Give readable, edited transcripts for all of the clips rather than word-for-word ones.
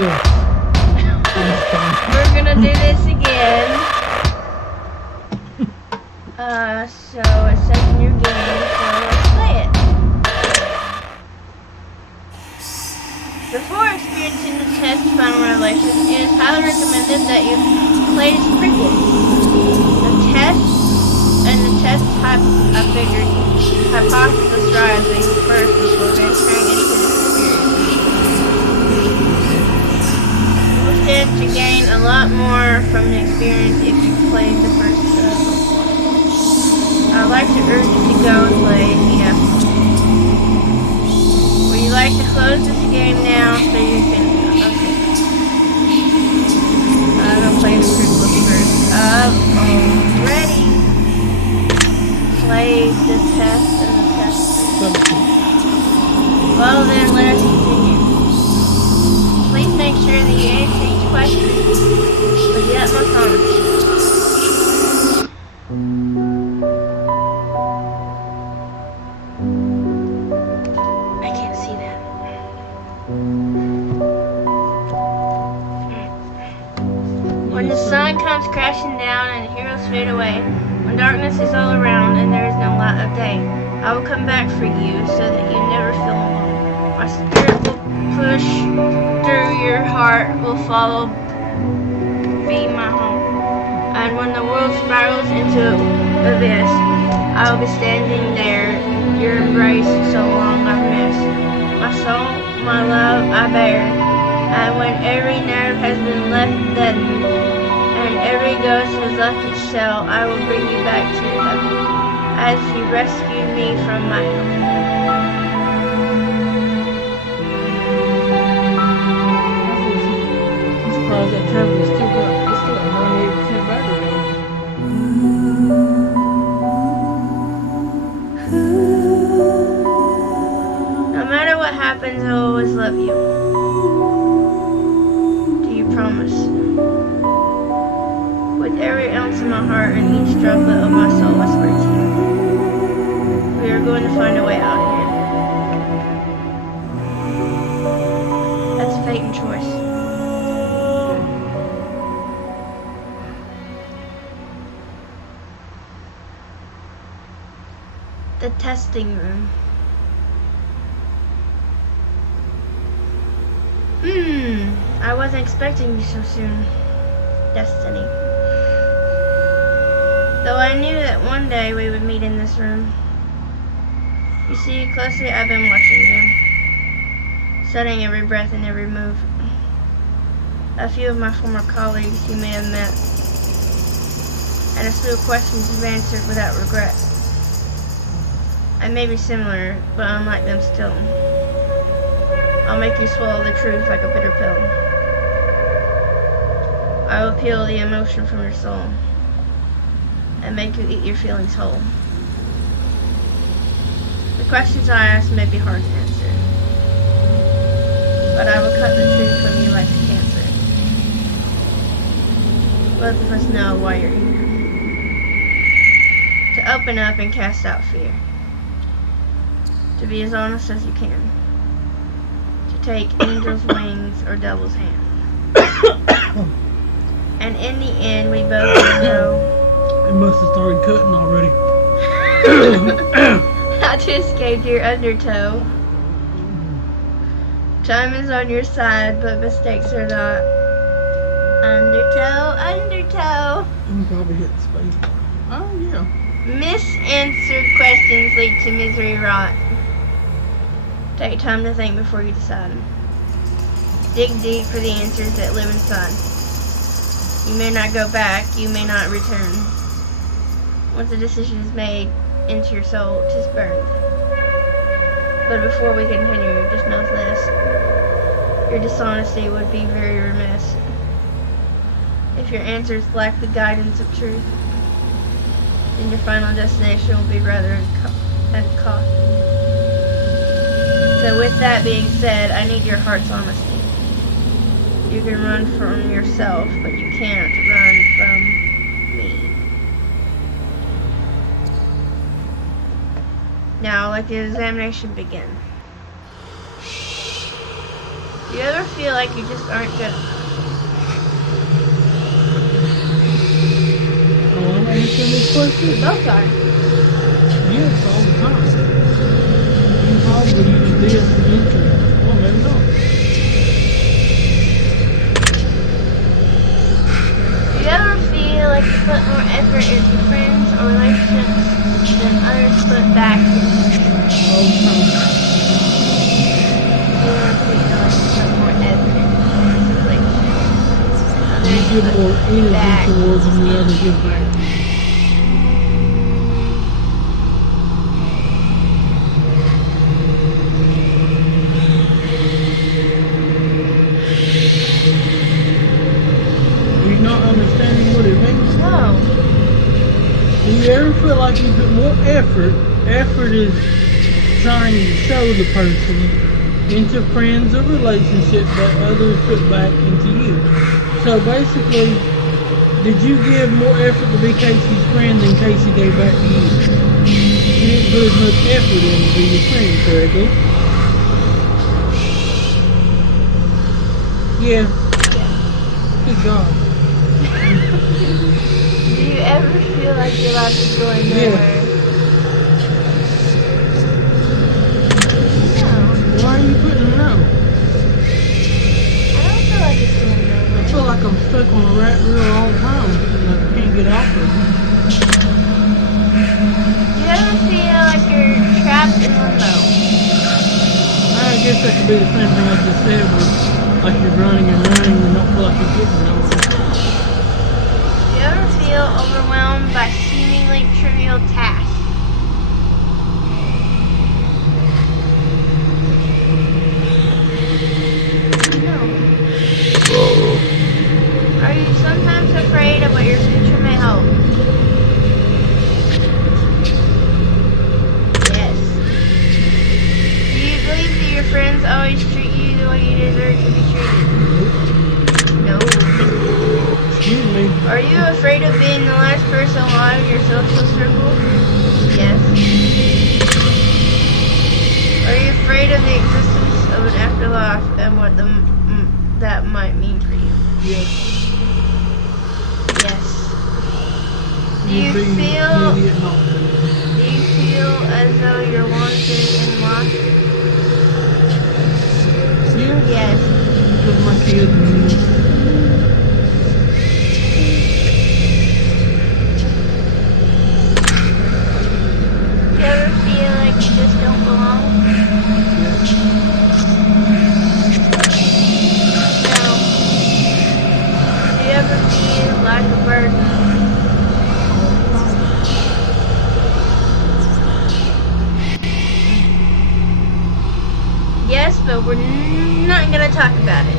We're gonna do this again. So it says in your game, so let's play it. Before experiencing the test Final Revelation, it is highly recommended that you play its prequel. The test hypothesizing first before venturing into this experience. You will stand to gain a lot more from the experience if you played the first before. I'd like to urge you to go and play if you have to. Would you like to close this game now so you can... Okay. I'm gonna play the prequel first. Ready. Play the test and the test. Well then, let us continue. Please make sure that you answer each question with the utmost honesty. I can't see that. When the sun comes crashing down and the heroes fade away, when darkness is all around and there is no light of day, I will come back for you so that you never feel alone. My spirit will push through your heart, will follow, be my home. And when the world spirals into abyss, I will be standing there, your embrace so long I've missed. My soul, my love I bear, and when every nerve has been left deadened, and every ghost has left its shell, I will bring you back to heaven, as you rescued me from my home. I'm surprised that tablet still got 98% battery. No matter what happens, I will always love you. Do you promise? With every ounce of my heart and each droplet of my soul, I swear to you. We are going to find a way out here. That's fate and choice. The testing room. I wasn't expecting you so soon, Destiny. Though I knew that one day we would meet in this room. You see, closely I've been watching you, studying every breath and every move. A few of my former colleagues you may have met, and a slew of questions you've answered without regret. I may be similar, but unlike them still. I'll make you swallow the truth like a bitter pill. I will peel the emotion from your soul and make you eat your feelings whole. The questions I ask may be hard to answer, but I will cut the truth from you like a cancer. Both of us know why you're here. To open up and cast out fear. To be as honest as you can. To take angel's wings or devil's hand. And in the end, we both know It must have started cutting already. how to escape your undertow. Time is on your side, but mistakes are not. Undertow, undertow. I'm probably hit the space. Oh, yeah. Misanswered questions lead to misery rot. Take time to think before you decide. Dig deep for the answers that live inside. You may not go back, you may not return. Once a decision is made into your soul, it is burned. But before we continue, just know this. Your dishonesty would be very remiss if your answers lack the guidance of truth. Then your final destination will be rather uncouth. So with that being said, I need your heart's honesty. You can run from yourself, but you can't run from me. Now let the examination begin. Do you ever feel like you just aren't good? Oh, I'm answering this question? Both are. Yes, all the time. You probably use this for interest. Well, maybe not. Do you ever feel like you put more effort into friends or relationships than others put back into you? All the time. Do you ever feel like you put more effort into relationships than You give others more put energy back? towards them than others give back. You're not understanding what it means? No. Do you ever feel like you put more effort? Effort is trying to show the person into friends or relationships that others put back into you. So basically, did you give more effort to be Casey's friend than Casey gave back to you? You didn't put as much effort in to be your friend, correctly? Yeah. Good job. Do you ever feel like your life is going nowhere? No. Why are you putting no? I don't feel like it's going I nowhere. feel like I'm stuck on a rat reel all the time and I can't get off of it. Do you ever feel like you're trapped in limbo? I guess that could be the same thing I just said, where like you're running and running and don't feel like you're getting nowhere. Do you ever feel overwhelmed by seemingly trivial tasks? No. Are you sometimes afraid of what your future may hold? Yes. Do you believe that your friends always treat you the way you deserve to be treated? No. Excuse me. Are you afraid of being the last person alive in your social circle? Yes. Are you afraid of the existence of an afterlife and what that might mean for you? Yes. Yes. Do you You'd be an feel idiot not to. do you feel as though you're wanted in life? Yeah. Yes. Because my kids and me. Do you ever feel like you just don't belong? No. Do you ever feel like a burden? Yes, but we're not gonna talk about it.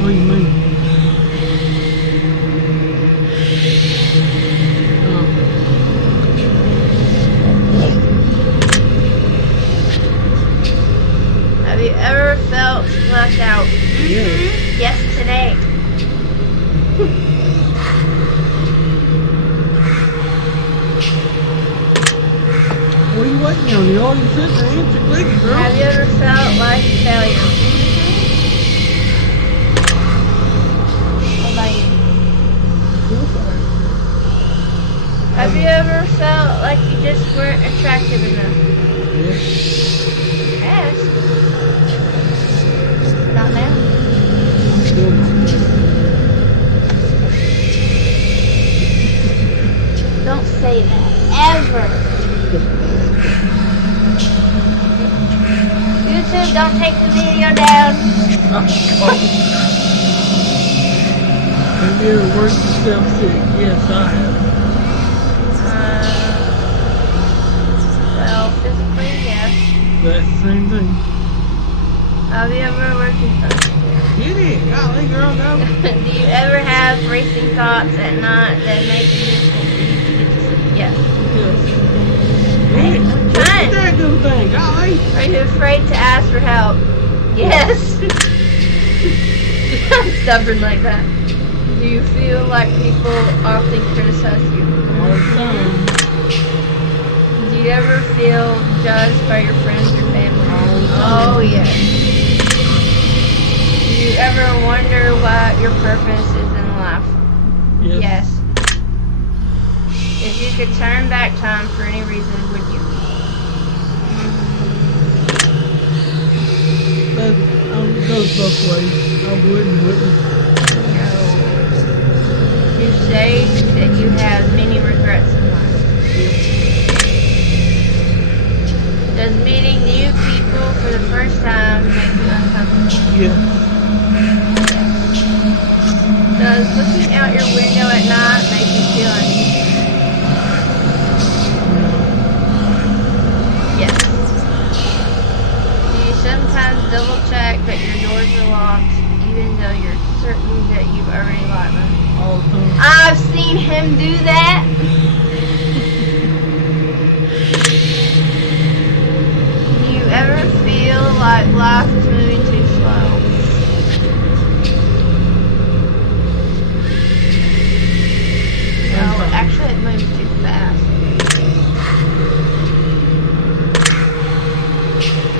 What do you mean? Have you ever felt left out? Yes. Yes, today. What are you waiting on? You already said the answer. Click it, girl. Have you ever felt like a failure? What about you? Have you ever felt like you just weren't attractive enough? Yes. Yes. Not now. Still not. Don't say that. Ever. YouTube, don't take the video down. Have you ever worked yourself sick? Yes, I have. Well, physically, yes. That's the same thing. Have you ever worked with Get it. Golly, girl, go. Do you ever have racing thoughts at night that make you difficult for you to get to sleep? Yes. Yes. Get it. What's Fine. that good thing? Golly. Are you afraid to ask for help? Yes. I'm stubborn like that. Do you feel like people often criticize you? All the time. Do you ever feel judged by your friends or family? All the time. Oh, yes. you ever wonder what your purpose is in life? Yes. If you could turn back time for any reason, would you? That goes both ways. I would and wouldn't. No. You say that you have many regrets in life. Does meeting new people for the first time make you uncomfortable? Yes. Does looking out your window at night make you feel uneasy? Yes. Do you sometimes double check that your doors are locked, even though you're certain that you've already locked them? All the time. I've seen him do that. Do you ever feel like life is moving too slow? No, actually it moves too fast.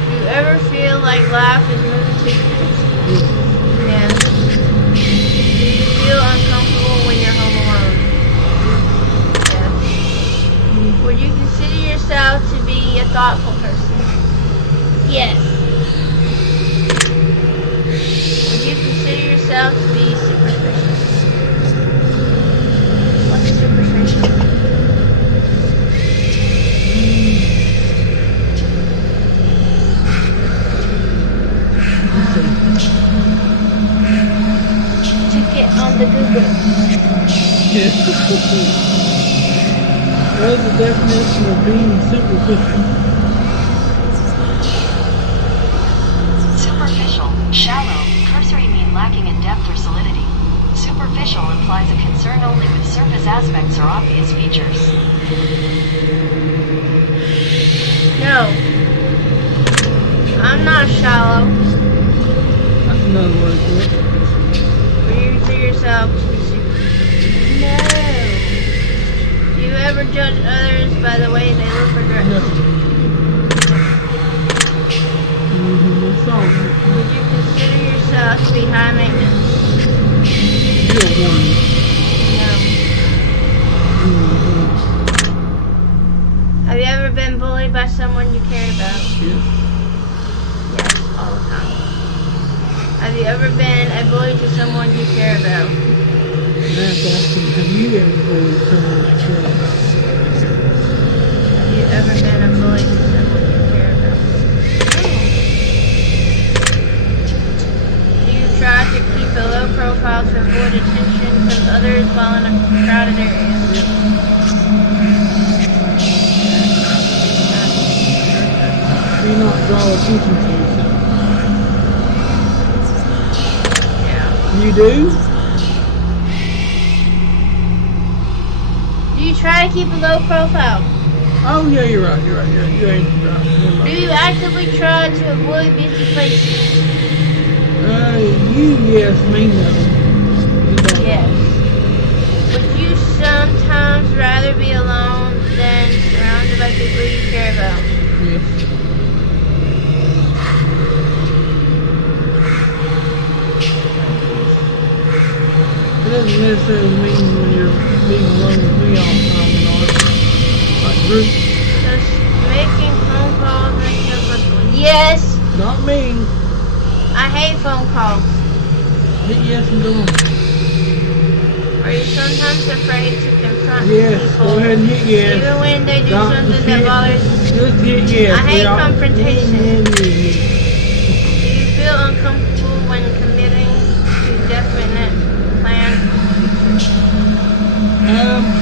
Do you ever feel like life is moving too fast? Yes. Do you feel uncomfortable when you're home alone? Yes. Would you consider yourself to be a thoughtful person? Yes. Would you consider yourself to be superficial? What's superficial? Check it on the Google. Yes. What is the definition of being superficial? Superficial, shallow, cursory mean lacking in depth or solidity. Superficial implies a concern only with surface aspects or obvious features. No. I'm not shallow. That's another word for it. Would you consider yourself to be superficial? No. Do you ever judge others by the way they look or dress? No. What's wrong? Would you consider yourself to be high maintenance? You're one. No. Have you ever been bullied by someone you cared about? Yes. Yes, all the time. Have you ever been a bully to someone you care about? That's awesome. Have you ever bullied someone that cares about? Have you ever been a bully to someone you care about? No. Do you try to keep a low profile to avoid attention from others while in a crowded area? Do you not draw attention to yourself? Yeah. You do? Do you try to keep a low profile? Oh yeah, you're right. You ain't right. Never Do mind. you actively try to avoid busy places? You yes, me no. You don't. Yes. Would you sometimes rather be alone than surrounded by people you care about? Yes. It doesn't necessarily mean when you're being alone with me all the time, you know. Like group, Does making phone calls make you uncomfortable? Yes. not me. I hate phone calls. Hit yes and go on. Are you sometimes afraid to confront Yes, people? go ahead and hit yes. Even when they do Don't something just that hit- bothers you? Just hit yes. I hate Yeah. confrontation. Yeah. Do you feel uncomfortable when committing to definite plans?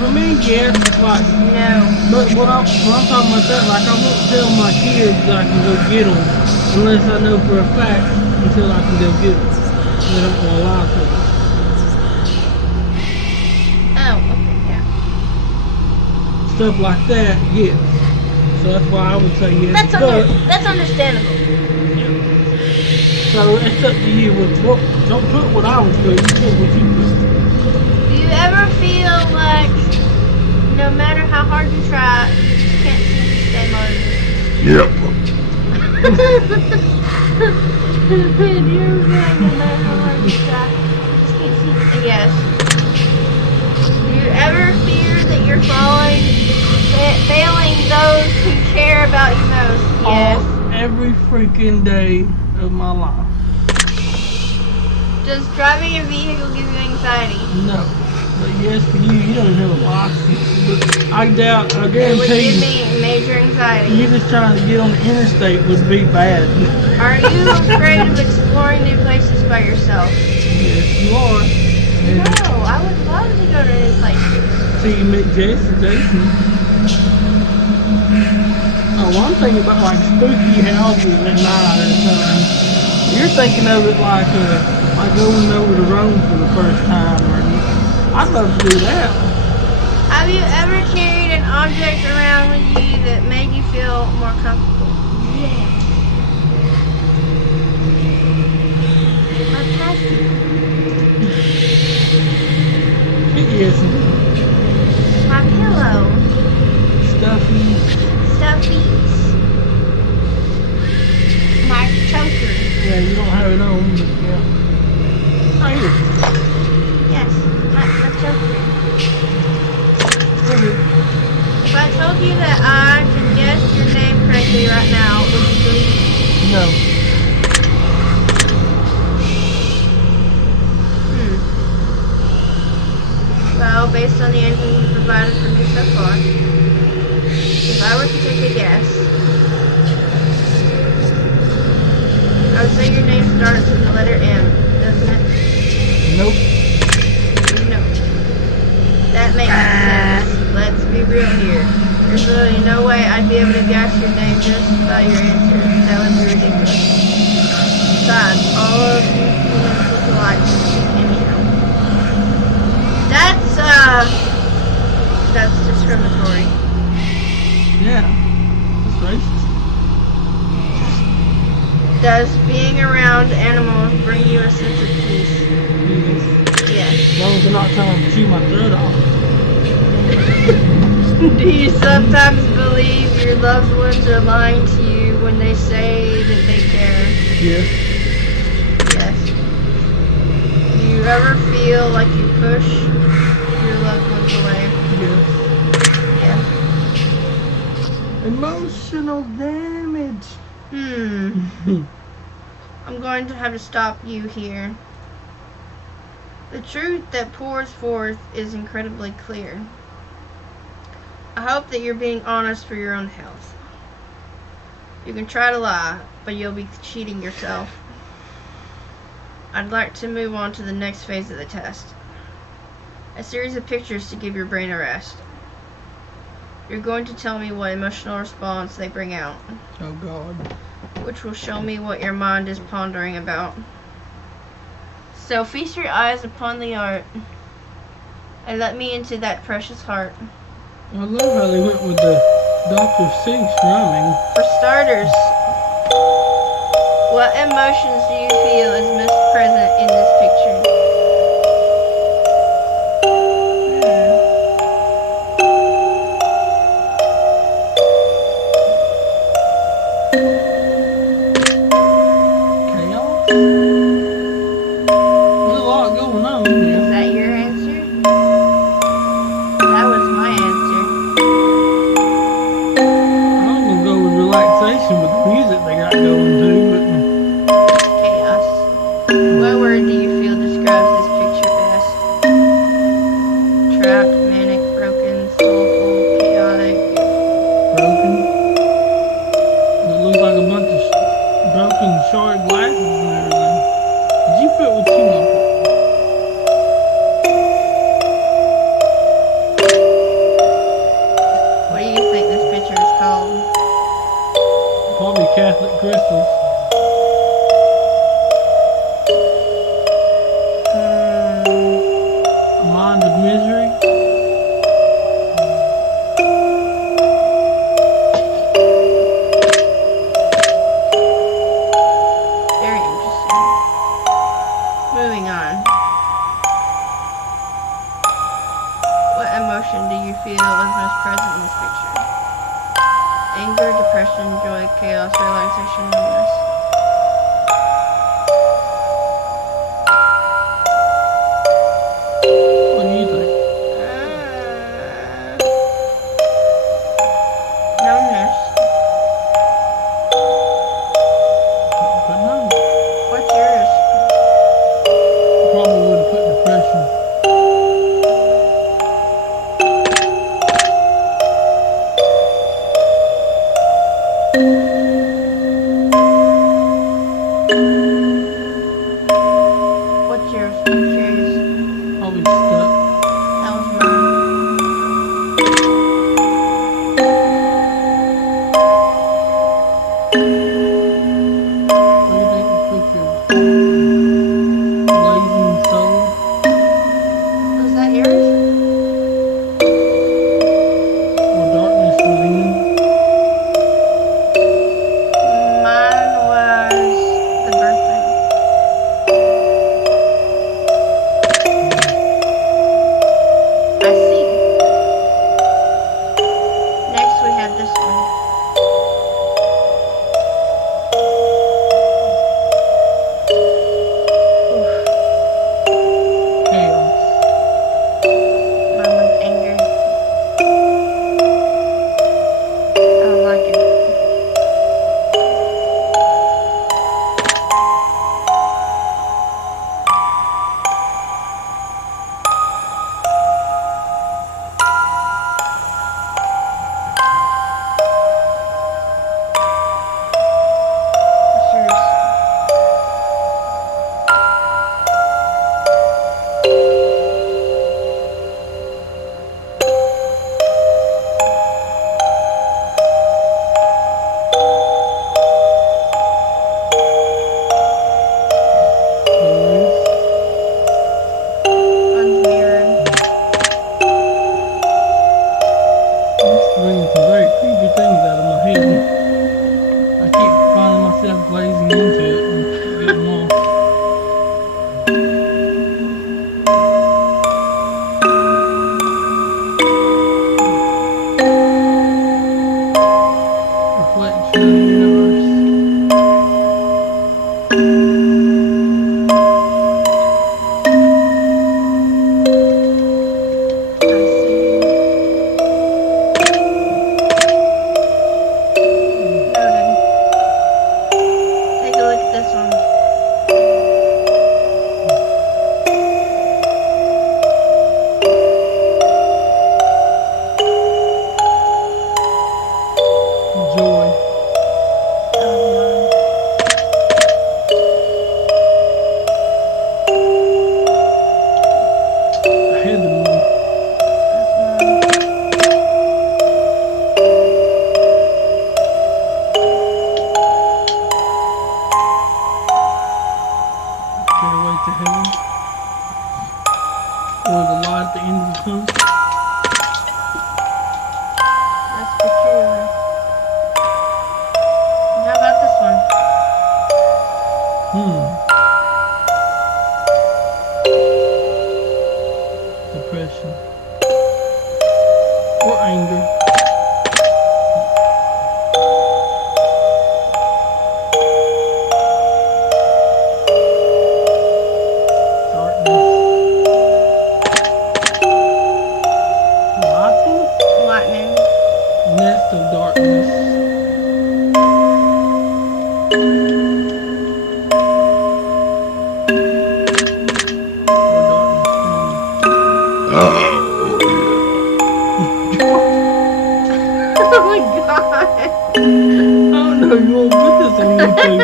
For me, yes. Like, No. but when I'm talking about that, like I won't tell my kids that I can go get them unless I know for a fact until I can go get them. They don't want to lie to me. Oh, okay, yeah. Stuff like that, yes. So that's why I would say yes. That's understandable. So it's up to you. Don't put what I would put. You put what you put. Do you ever feel like no matter how hard you try, you just can't seem to stay motivated? Yep. Do you ever feel like no matter how hard Yes. Do you ever fear that you're failing those who care about you most? Yes. Every freaking day of my life. Does driving a vehicle give you anxiety? No. But yes, for you don't have a license. But I doubt, I It would guarantee give you, me major anxiety. you just trying to get on the interstate would be bad. Are you afraid of exploring new places by yourself? Yes, you are. And No, I would love to go to new places. so you meet Jason. Oh, I'm thinking about like spooky houses at night or something. You're thinking of it like going over to Rome for the first time, or I'd love to do that. Have you ever carried an object around with you that made you feel more comfortable? Yeah. My puppy. Yes, My pillow. stuffy. Stuffies. My choker. Yeah, you don't have it on, but yeah. Right here. Yes, my choker. Right here. If I told you that I can guess your name correctly right now, would you believe me? No. Well, based on the answers you provided for me so far, if I were to take a guess, I would say your name starts with the letter M, doesn't it? Nope. No. That makes sense. Let's be real here. There's literally no way I'd be able to guess your name just by your answer. That would be ridiculous. Besides, all of you humans look alike anyhow. That's discriminatory. Yeah. It's racist. Does being around animals bring you a sense of peace? Yes. Yes. As long as they're not trying to chew my throat off. Do you sometimes believe your loved ones are lying to you when they say that they care? Yes. Yes. Do you ever feel like you push your loved ones away? Yes. Yeah. Emotional damage. I'm going to have to stop you here. The truth that pours forth is incredibly clear. I hope that you're being honest for your own health. You can try to lie, but you'll be cheating yourself. I'd like to move on to the next phase of the test. A series of pictures to give your brain a rest. You're going to tell me what emotional response they bring out, Oh God. which will show me what your mind is pondering about. So feast your eyes upon the art, and let me into that precious heart. I love how they went with the Dr. Seuss rhyming. For starters, what emotions do you feel is most present in this picture? Chaos? There's a lot going on Is here. that your answer? That was my answer. I'm gonna go with relaxation with the music they got going too, Chaos. What word do you feel describes this picture best? Trapped, manic, broken, soulful, chaotic. but broken. It looks like a bunch of broken shard glasses and everything. Did you put what you want? What do you think this picture is called? Probably Catholic crystals. A mind of misery. Very interesting. Moving on. What emotion do you feel is most present in this picture? Anger, depression, joy, chaos, relaxation, numbness. What's yours? I'm curious. Always stuck. That was mine. What do you think the picture is? Blazing Soul? Was that yours? Or Darkness Within? Mine was the birthday. I see. Next we have this one. Oof. Chaos. Mine was anger. I don't like it. What's yours? Yours? Mine's mirrored. This is bringing some very creepy things out of my head. I keep finding myself glazing into it and getting lost. Reflection of the universe. I see. Noted. Take a look at this one. Joy. That was mine. I had to move. That's mine. Stairway to Heaven. Or the light at the end of the tunnel. That's peculiar. How about this one? Depression. Or anger. Darkness. Lightning? Lightning. Nest of darkness. Or darkness. Oh my god. I don't know, you won't put this on YouTube.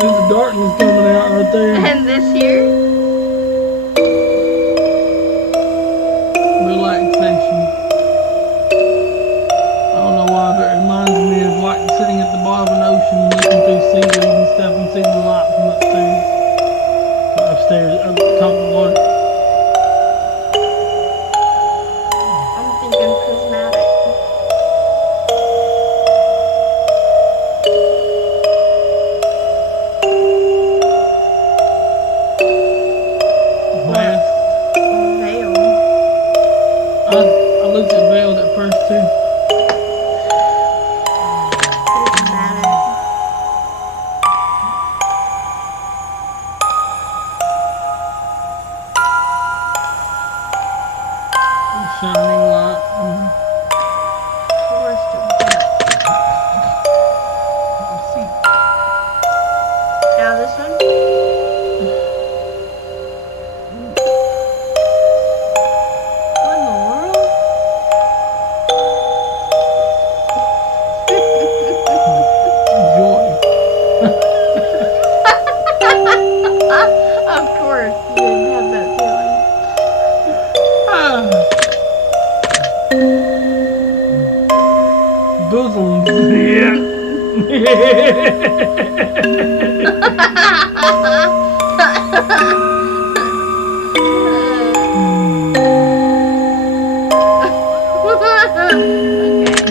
There's the darkness coming out right there. And this here? Relaxation. I don't know why, but it reminds me of like sitting at the bottom of an ocean looking through seaweed and stuff and seeing the light from upstairs. Upstairs, up top of the water. I'm thinking prismatic. Mask. Veil. I looked at veiled at first too. Prismatic. bones.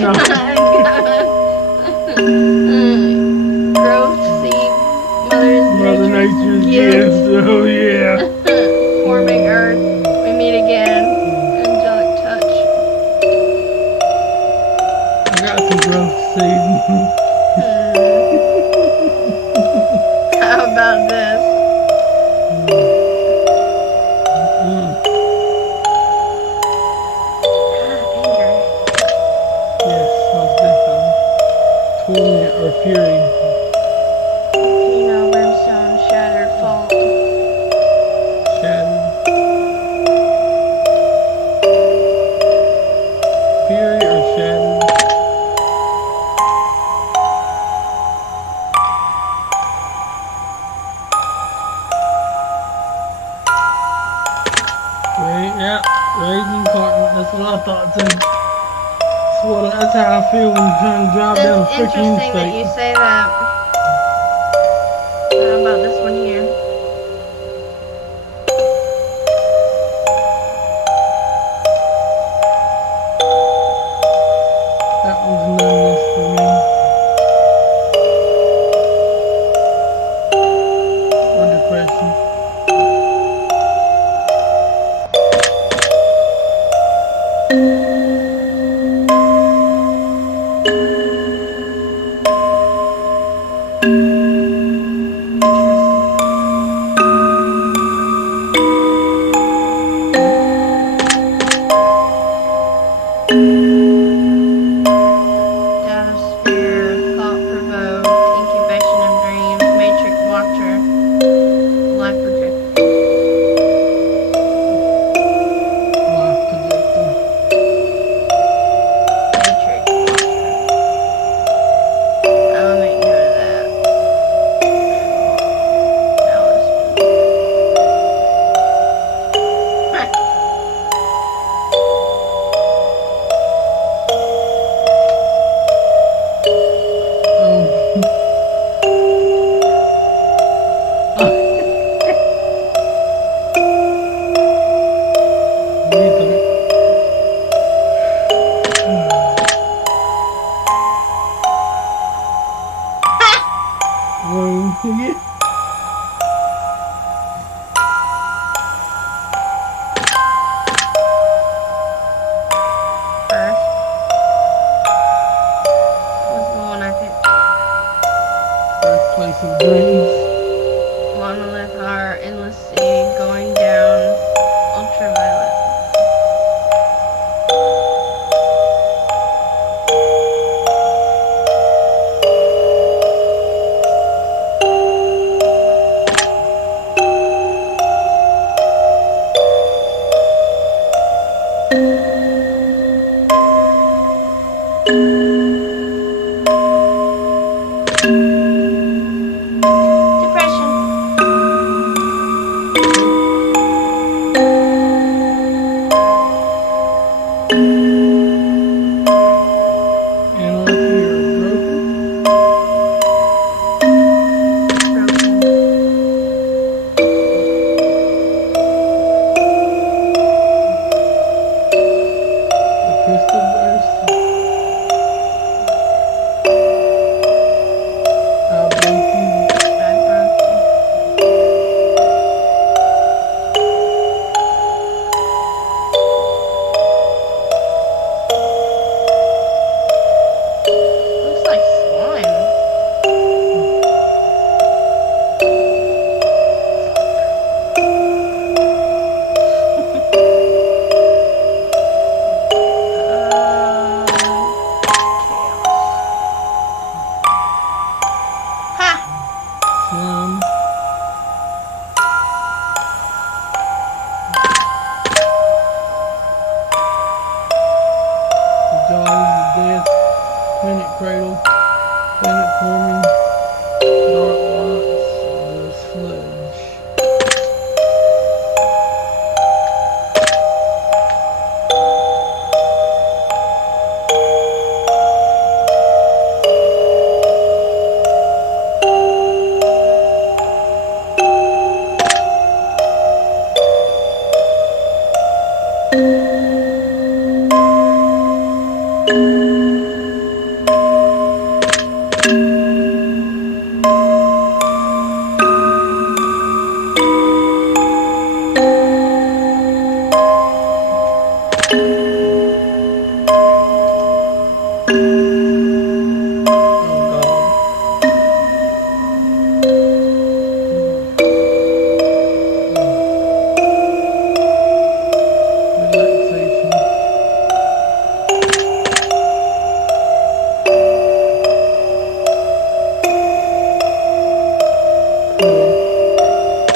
No. Growth seed, Mother Nature's gift. Oh yeah. Forming earth, we meet again. Angelic touch. I got some growth seed. How about this? Mm. Anger. Yes, most definitely. Torment or fury. Volcano, brimstone, shattered, fault. Shattered. Fury or shattered. Yeah, raging carton. That's what I thought too. That's how I feel when I'm trying to drive down a It's freaking interesting that you interstate. say that. How about this one here? That one's numbness for me. Or depression. Data sphere, thought provoked, incubation of dreams, matrix watcher, life projector. Life projector. Matrix watcher. I'll make note of that. Now this one. First was the one I picked. Birthplace of dreams. Monolith heart, endless sea, going down, ultraviolet. Depression. Anarchy or broken. Broken. The crystal burst. I broke you. I broke you. Looks like slime. Chaos. Ha! Slime. The jaws of death. Planet cradle. Planet forming. Dark lots. The sludge. Relaxation.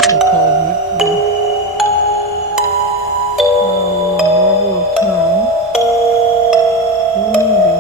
The cosmic. Marble of time. Forming being.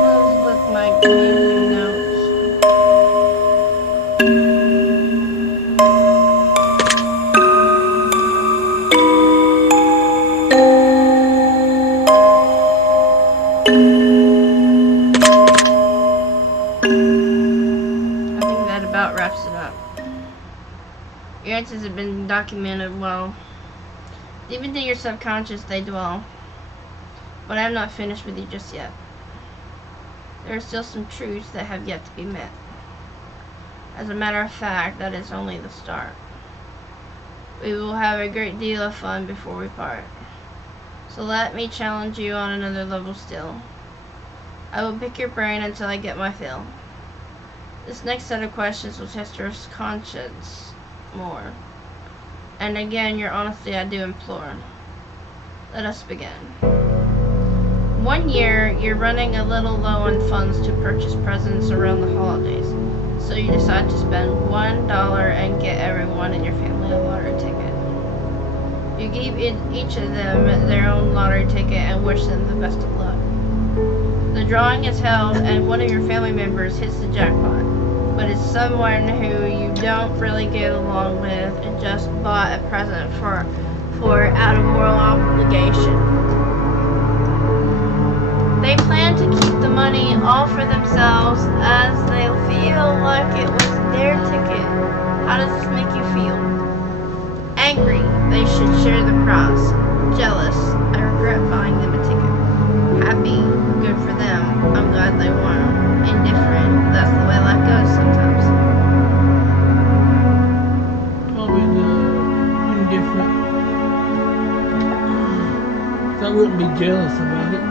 Those look like music notes. I think that about wraps it up. Your answers have been documented well. Deep into your subconscious they dwell. But I am not finished with you just yet. There are still some truths that have yet to be met. As a matter of fact, that is only the start. We will have a great deal of fun before we part. So let me challenge you on another level still. I will pick your brain until I get my fill. This next set of questions will test your conscience more. And again, your honesty I do implore. Let us begin. 1 year, you're running a little low on funds to purchase presents around the holidays. So you decide to spend $1 and get everyone in your family a lottery ticket. You give each of them their own lottery ticket and wish them the best of luck. The drawing is held and one of your family members hits the jackpot, but it's someone who you don't really get along with and just bought a present for out of moral obligation. They plan to keep the money all for themselves as they feel like it was their ticket. How does this make you feel? Angry, they should share the prize. Jealous, I regret buying them a ticket. Happy, good for them, I'm glad they won. Indifferent, that's the way life goes sometimes. Probably the indifferent. So I wouldn't be jealous about it.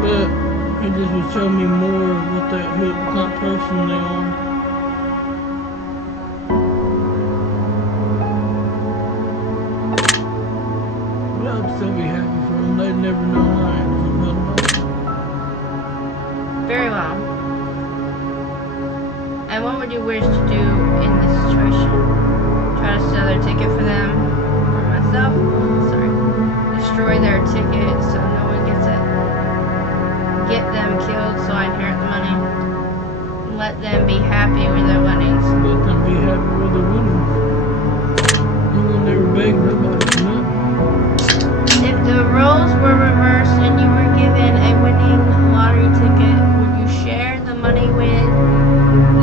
But it just would show me more of what kind of person they are. But I'd still be happy for them. They'd never know how I actually felt about them. Very well. And what would you wish to do in this situation? Try to sell their ticket for them? For myself? Sorry. Destroy their ticket so no one gets it? Get them killed so I inherit the money? Let them be happy with their winnings? Let them be happy with their winnings. You will never beg nobody for nothing. If the roles were reversed and you were given a winning lottery ticket, would you share the money with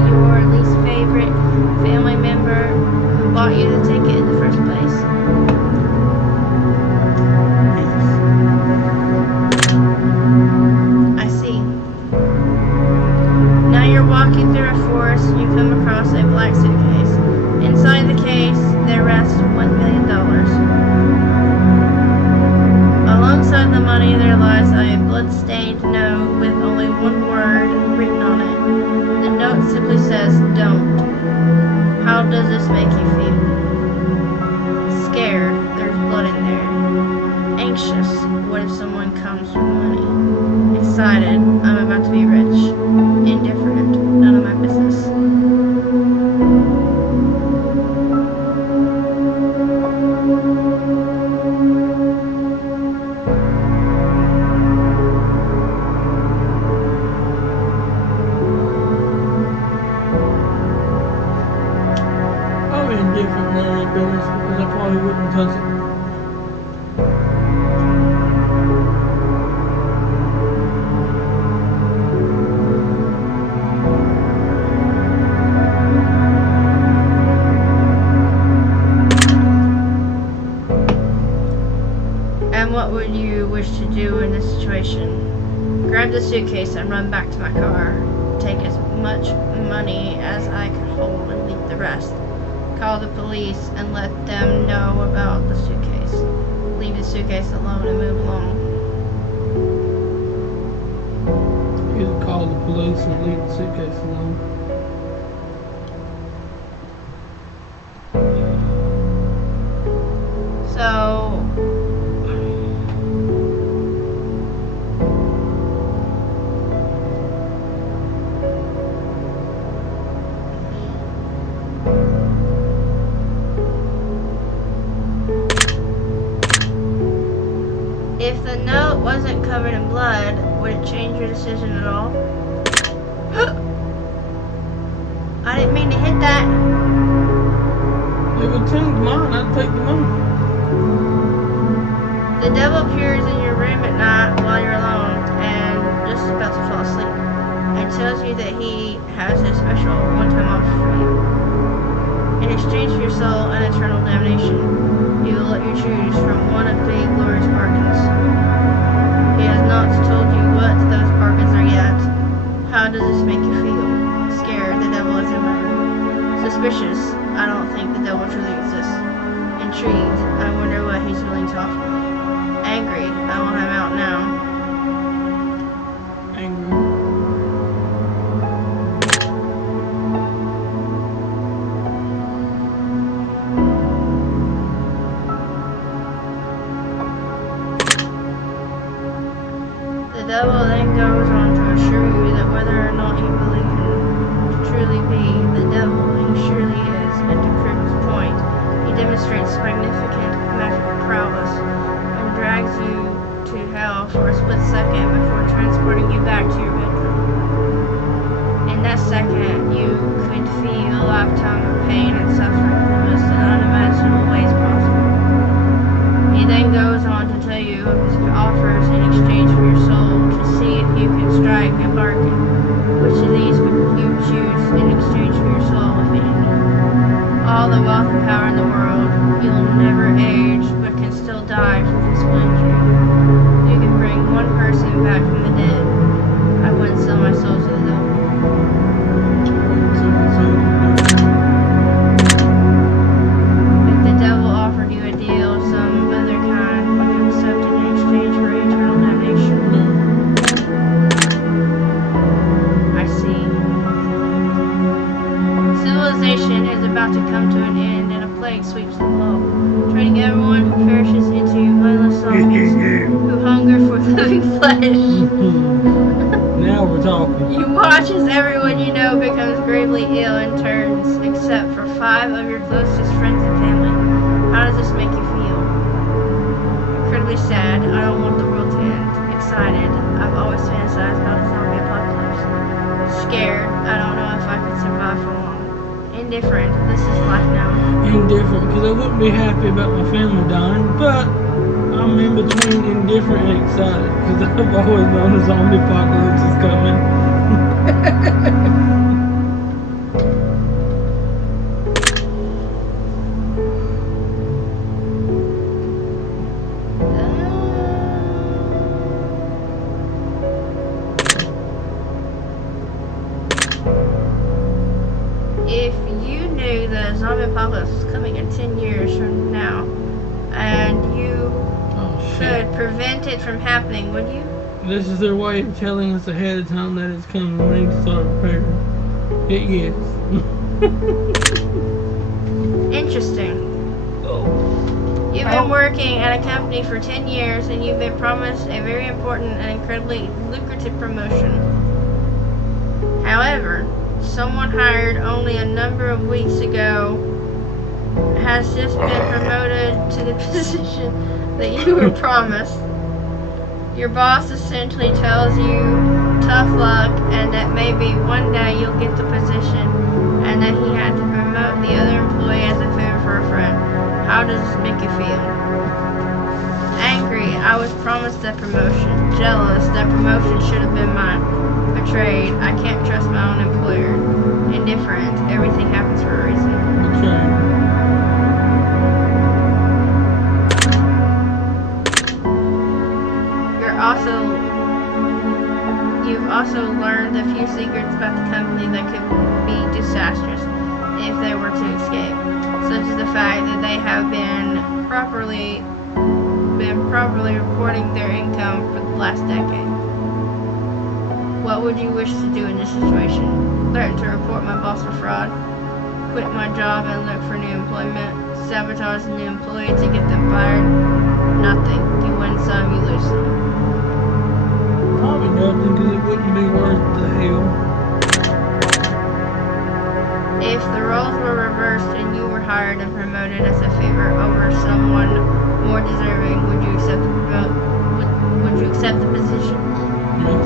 your least favorite family member who bought you the ticket in the first place? I see. Now you're walking through a forest and you come across a black suitcase. Inside the case, there rests $1 million. Alongside the money, there lies a blood-stained note with only one word written on it. The note simply says, "Don't." probably indifferent in that business because I probably wouldn't touch it. And what would you wish to do in this situation? Grab the suitcase and run back to my car. Take as much money as I could hold and leave the rest. Call the police and let them know about the suitcase. Leave the suitcase alone and move along. Either call the police or leave the suitcase alone. So, if the note wasn't covered in blood, would it change your decision at all? I didn't mean to hit that. It would change mine. I'd take the money. The devil appears in your room at night while you're alone and just about to fall asleep and tells you that he has a special one-time offer for you. In exchange for your soul and eternal damnation, he will let you choose from one of the glorious bargains. He has not told you what those bargains are yet. How does this make you feel? Scared, the devil is in my room. Suspicious, I don't think the devil truly exists. Intrigued, I wonder what he's willing to offer me. Angry, I want him out now. Angry. The devil then goes on to assure you that whether or not you believe him to truly be the devil, he surely is, and to prove his point, he demonstrates significant magical prowess and drags you to hell for a split second before transporting you back to your bedroom. In that second, you could feel a lifetime of pain and suffering in the most unimaginable ways possible. He then goes on to tell you of his offers in exchange for your soul to see if you can strike a bargain. Which of these would you choose in exchange for your soul, if any? All the wealth and power in the world, you'll never age, but can still die from physical injury. You can bring one person back from the dead. I wouldn't sell my soul to the devil. If the devil offered you a deal of some other kind, would you accept it in exchange for eternal damnation? I see. Civilization is about to come to an end and a plague sweeps the globe, turning everyone who perishes into mindless zombies who hunger for living flesh. Now we're talking. You watch as everyone you know becomes gravely ill and turns, except for 5 of your closest friends and family. How does this make you feel? Incredibly sad. I don't want the world to end. Excited. I've always fantasized about a zombie apocalypse. Scared. I don't know if I could survive for long. Indifferent. This is life now. Indifferent, because I wouldn't be happy about my family dying, but I'm in between indifferent and excited, because I've always known a zombie apocalypse is coming. If you knew that a zombie apocalypse was coming in 10 years from now, and you Oh shit. could prevent it from happening, would you? This is their way of telling us ahead of time that it's coming. We need to start preparing. Yes. Interesting. Oh. You've been working at a company for 10 years and you've been promised a very important and incredibly lucrative promotion. However, someone hired only a number of weeks ago has just been promoted to the position that you were promised. Your boss essentially tells you tough luck and that maybe one day you'll get the position and that he had to promote the other employee as a does this make you feel? Angry. I was promised that promotion. Jealous. That promotion should have been mine. Betrayed. I can't trust my own employer. Indifferent. Everything happens for a reason. Betrayed. You've also learned a few secrets about the company that could be disastrous if they were to escape, such as the fact that they have been properly reporting their income for the last decade. What would you wish to do in this situation? Threaten to report my boss for fraud, quit my job and look for new employment, sabotage a new employee to get them fired? Nothing. You win some, you lose some. Probably nothing, because it wouldn't be worth the hell. If the roles were reversed and you were hired and promoted as a favor over someone more deserving, would you accept the position? Yes.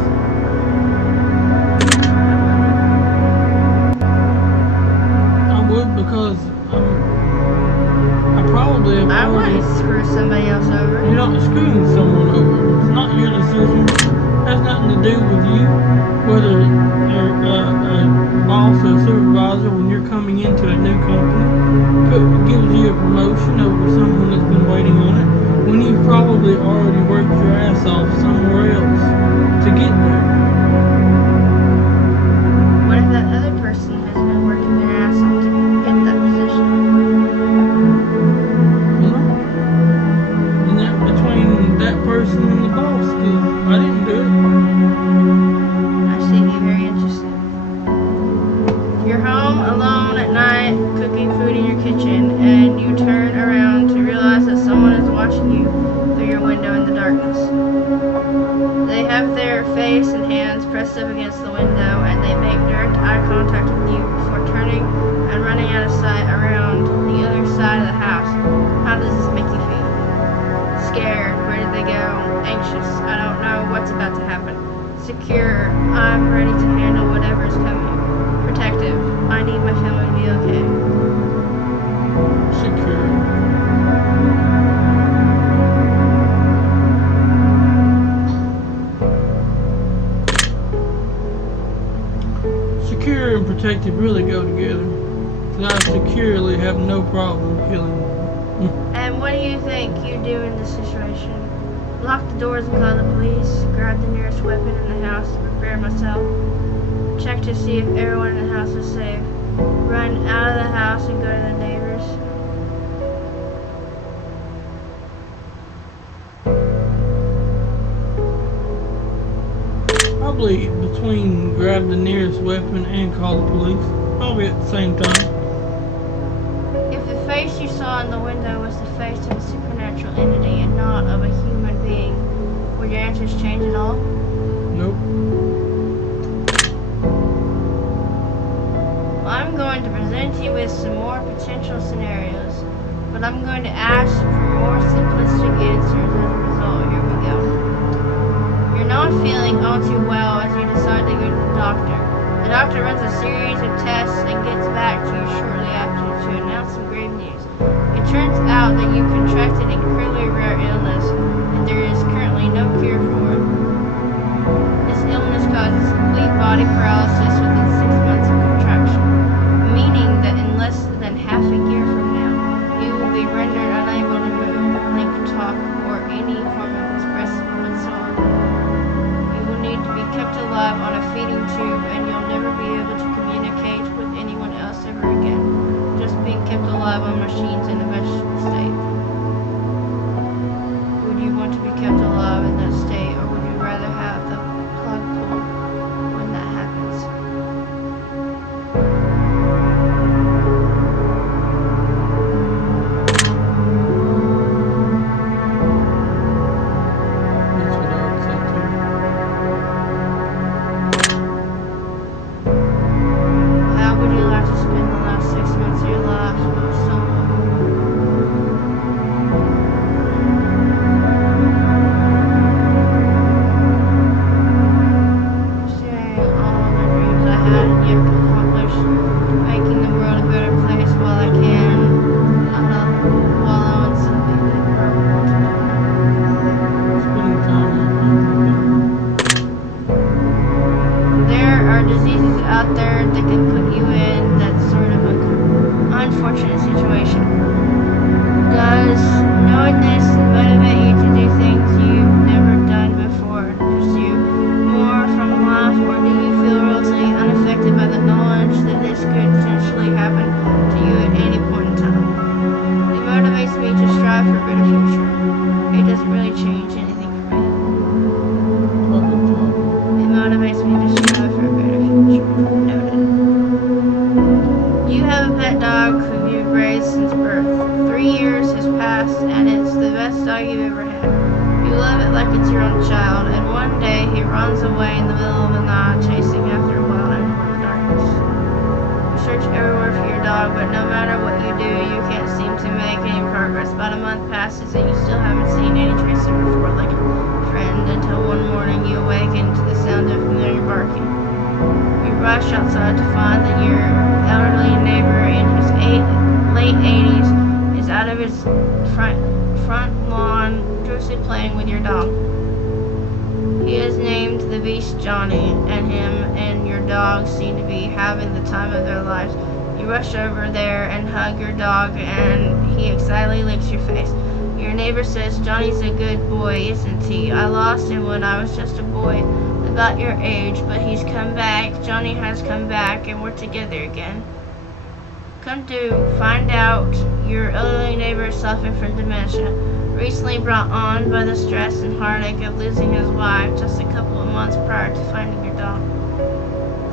I would, because I probably have I already... wouldn't screw somebody else over. You're not screwing someone over. It's not your decision. It has nothing to do with you. Whether you're a boss or a supervisor, when you're coming into a new company, gives you a promotion over someone that's been waiting on it, when you've probably already worked your ass off somewhere else to get there. What if that other person has been working their ass off to get that position? And that between that person and the boss, because I didn't do it. I see. Very interesting. You're home alone at night, cooking food in your kitchen, and you turn around to realize that someone is watching you through your window in the darkness. They have their face and hands pressed up against the window, and they make direct eye contact with you before turning and running out of sight around the other side of the house. How does this make you feel? Scared. Where did they go? Anxious. I don't know what's about to happen. Secure. I'm ready to handle whatever is coming. Protective. I need my family to be okay. Secure. Secure and protective really go together. And I securely have no problem killing them. And what do you think you do in this situation? Lock the doors and call the police. Grab the nearest weapon in the house to prepare myself. Check to see if everyone in the house is safe. Run out of the house and go to the neighbors. Probably between grab the nearest weapon and call the police. Probably at the same time. If the face you saw in the window was the face of a supernatural entity and not of a human being, would your answers change at all? Nope. I'm going to present you with some more potential scenarios, but I'm going to ask for more simplistic answers as a result. Here we go. You're not feeling all too well as you decide to go to the doctor. The doctor runs a series of tests and gets back to you shortly after to announce some grave news. It turns out that you contracted an incredibly rare illness and there is currently no cure for it. This illness causes complete body paralysis within 6 months of contraction, meaning that in less than half a year from now, you will be rendered unable to move, think, talk, or any form of expression whatsoever. You will need to be kept alive on a feeding tube, and you'll never be able to communicate with anyone else ever again, just being kept alive on machines in a vegetable state. Would you want to be kept alive in that state, or would you rather have the plug pulled when that happens? That's what I would say too. How would you like to spend the last 6 months of your life with someone? unfortunate situation. Does knowing this motivate you to do things you've never done before, pursue more from life, or do you feel relatively unaffected by the knowledge that this could potentially happen to you at any point in time? It motivates me to strive for a better future. It doesn't really change anything for me. It motivates me to strive for a better future. Noted. You have a pet dog whom you've raised since birth. 3 years has passed and it's the best dog you've ever had. You love it like it's your own child, and one day he runs away in the middle of the night chasing after a wild animal in the darkness. You search everywhere for your dog, but no matter what you do, you can't seem to make any progress. About a month passes and you still haven't seen any trace of your four-legged friend until one morning you awaken to the sound of familiar barking. You rush outside to find that your elderly neighbor in his late 80s is out of his front lawn joyously playing with your dog. He is named the Beast Johnny, and him and your dog seem to be having the time of their lives. You rush over there and hug your dog, and he excitedly licks your face. Your neighbor says, "Johnny's a good boy, isn't he? I lost him when I was just a boy, about your age, but he's come back. Johnny has come back, and we're together again." Come to find out, your elderly neighbor is suffering from dementia, recently brought on by the stress and heartache of losing his wife just a couple of months prior to finding your dog.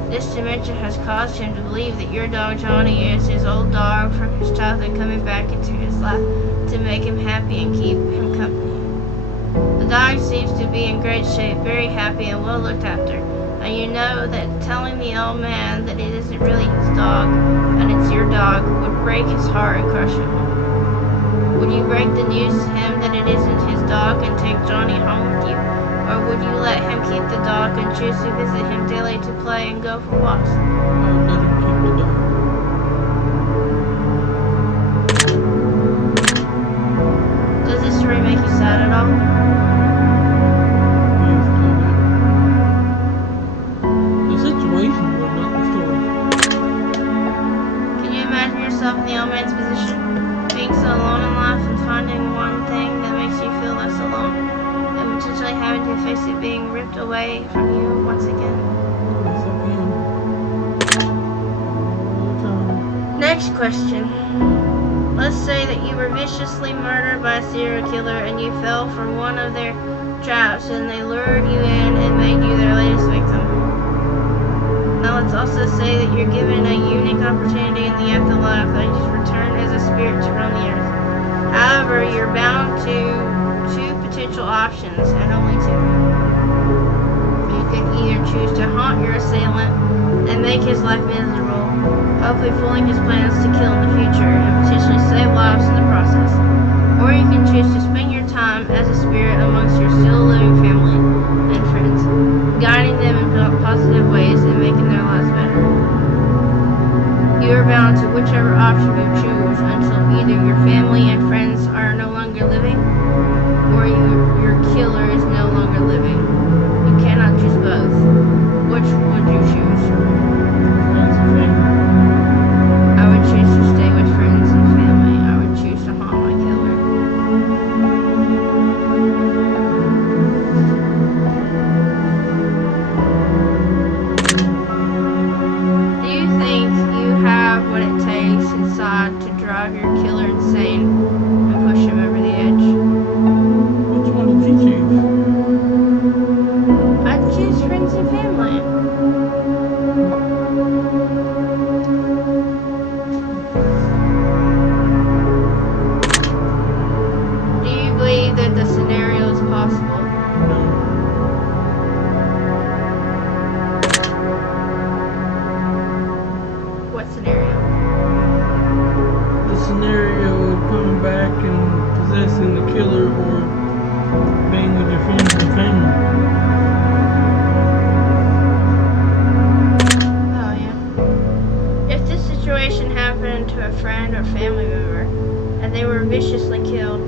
This dementia has caused him to believe that your dog Johnny is his old dog from his childhood coming back into his life to make him happy and keep him company. The dog seems to be in great shape, very happy and well looked after, and you know that telling the old man that it isn't really his dog and it's your dog would break his heart and crush him. Would you break the news to him that it isn't his dog and take Johnny home with you? Or would you let him keep the dog and choose to visit him daily to play and go for walks? I would let him keep the dog. Does this story make you sad at all? Yes, the situation was not the story. Can you imagine yourself in the old man's position? Being so alone in life and finding one thing that makes you feel less alone, and potentially having to face it being ripped away from you once again. Yes, again. All the time. Next question. Let's say that you were viciously murdered by a serial killer and you fell for one of their traps and they lured you in and made you their latest victim. Now let's also say that you're given a unique opportunity in the afterlife that you return as a spirit to roam the earth. However, you're bound to two potential options, and only two. You could either choose to haunt your assailant and make his life miserable, hopefully fooling his plans to kill in the future and potentially save lives in the process. Or you can choose to spend your time as a spirit amongst your still living family and friends, guiding them in positive ways and making their lives better. You are bound to whichever option you choose until either your family and friends are no longer living or your killer is no longer living. You cannot choose both. Which would you choose? Friends and family. I would choose to stay with friends and family. I would choose to haunt my killer. Do you think you have what it takes inside to drive your killer insane and push him over the edge? Which one did you choose? I'd choose friends and family. Do you believe that the scenario is possible? No. What scenario? The scenario of coming back and possessing the killer or being with your friends and family. Oh, yeah. If this situation happened to a friend or family member and they were viciously killed,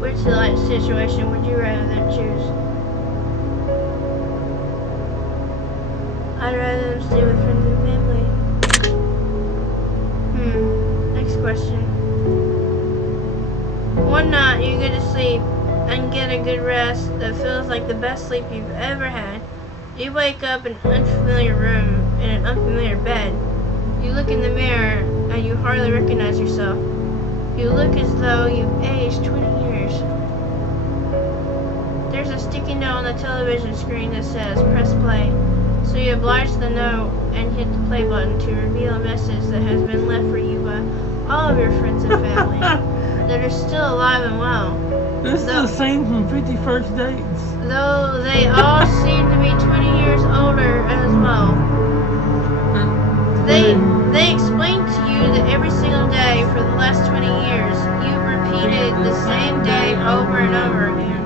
which situation would you rather them choose? I'd rather them stay with friends and family. Next question. One night you go to sleep and get a good rest that feels like the best sleep you've ever had. You wake up in an unfamiliar room, in an unfamiliar bed. You look in the mirror and you hardly recognize yourself. You look as though you've aged 20 years. There's a sticky note on the television screen that says, press play. So you oblige the note and hit the play button to reveal a message that has been left for you by all of your friends and family that are still alive and well. This is the same from 51st Dates. Though they all seem to be 20 years older as well. They explain to you that every single day for the last 20 years, you've repeated the same day over and over again.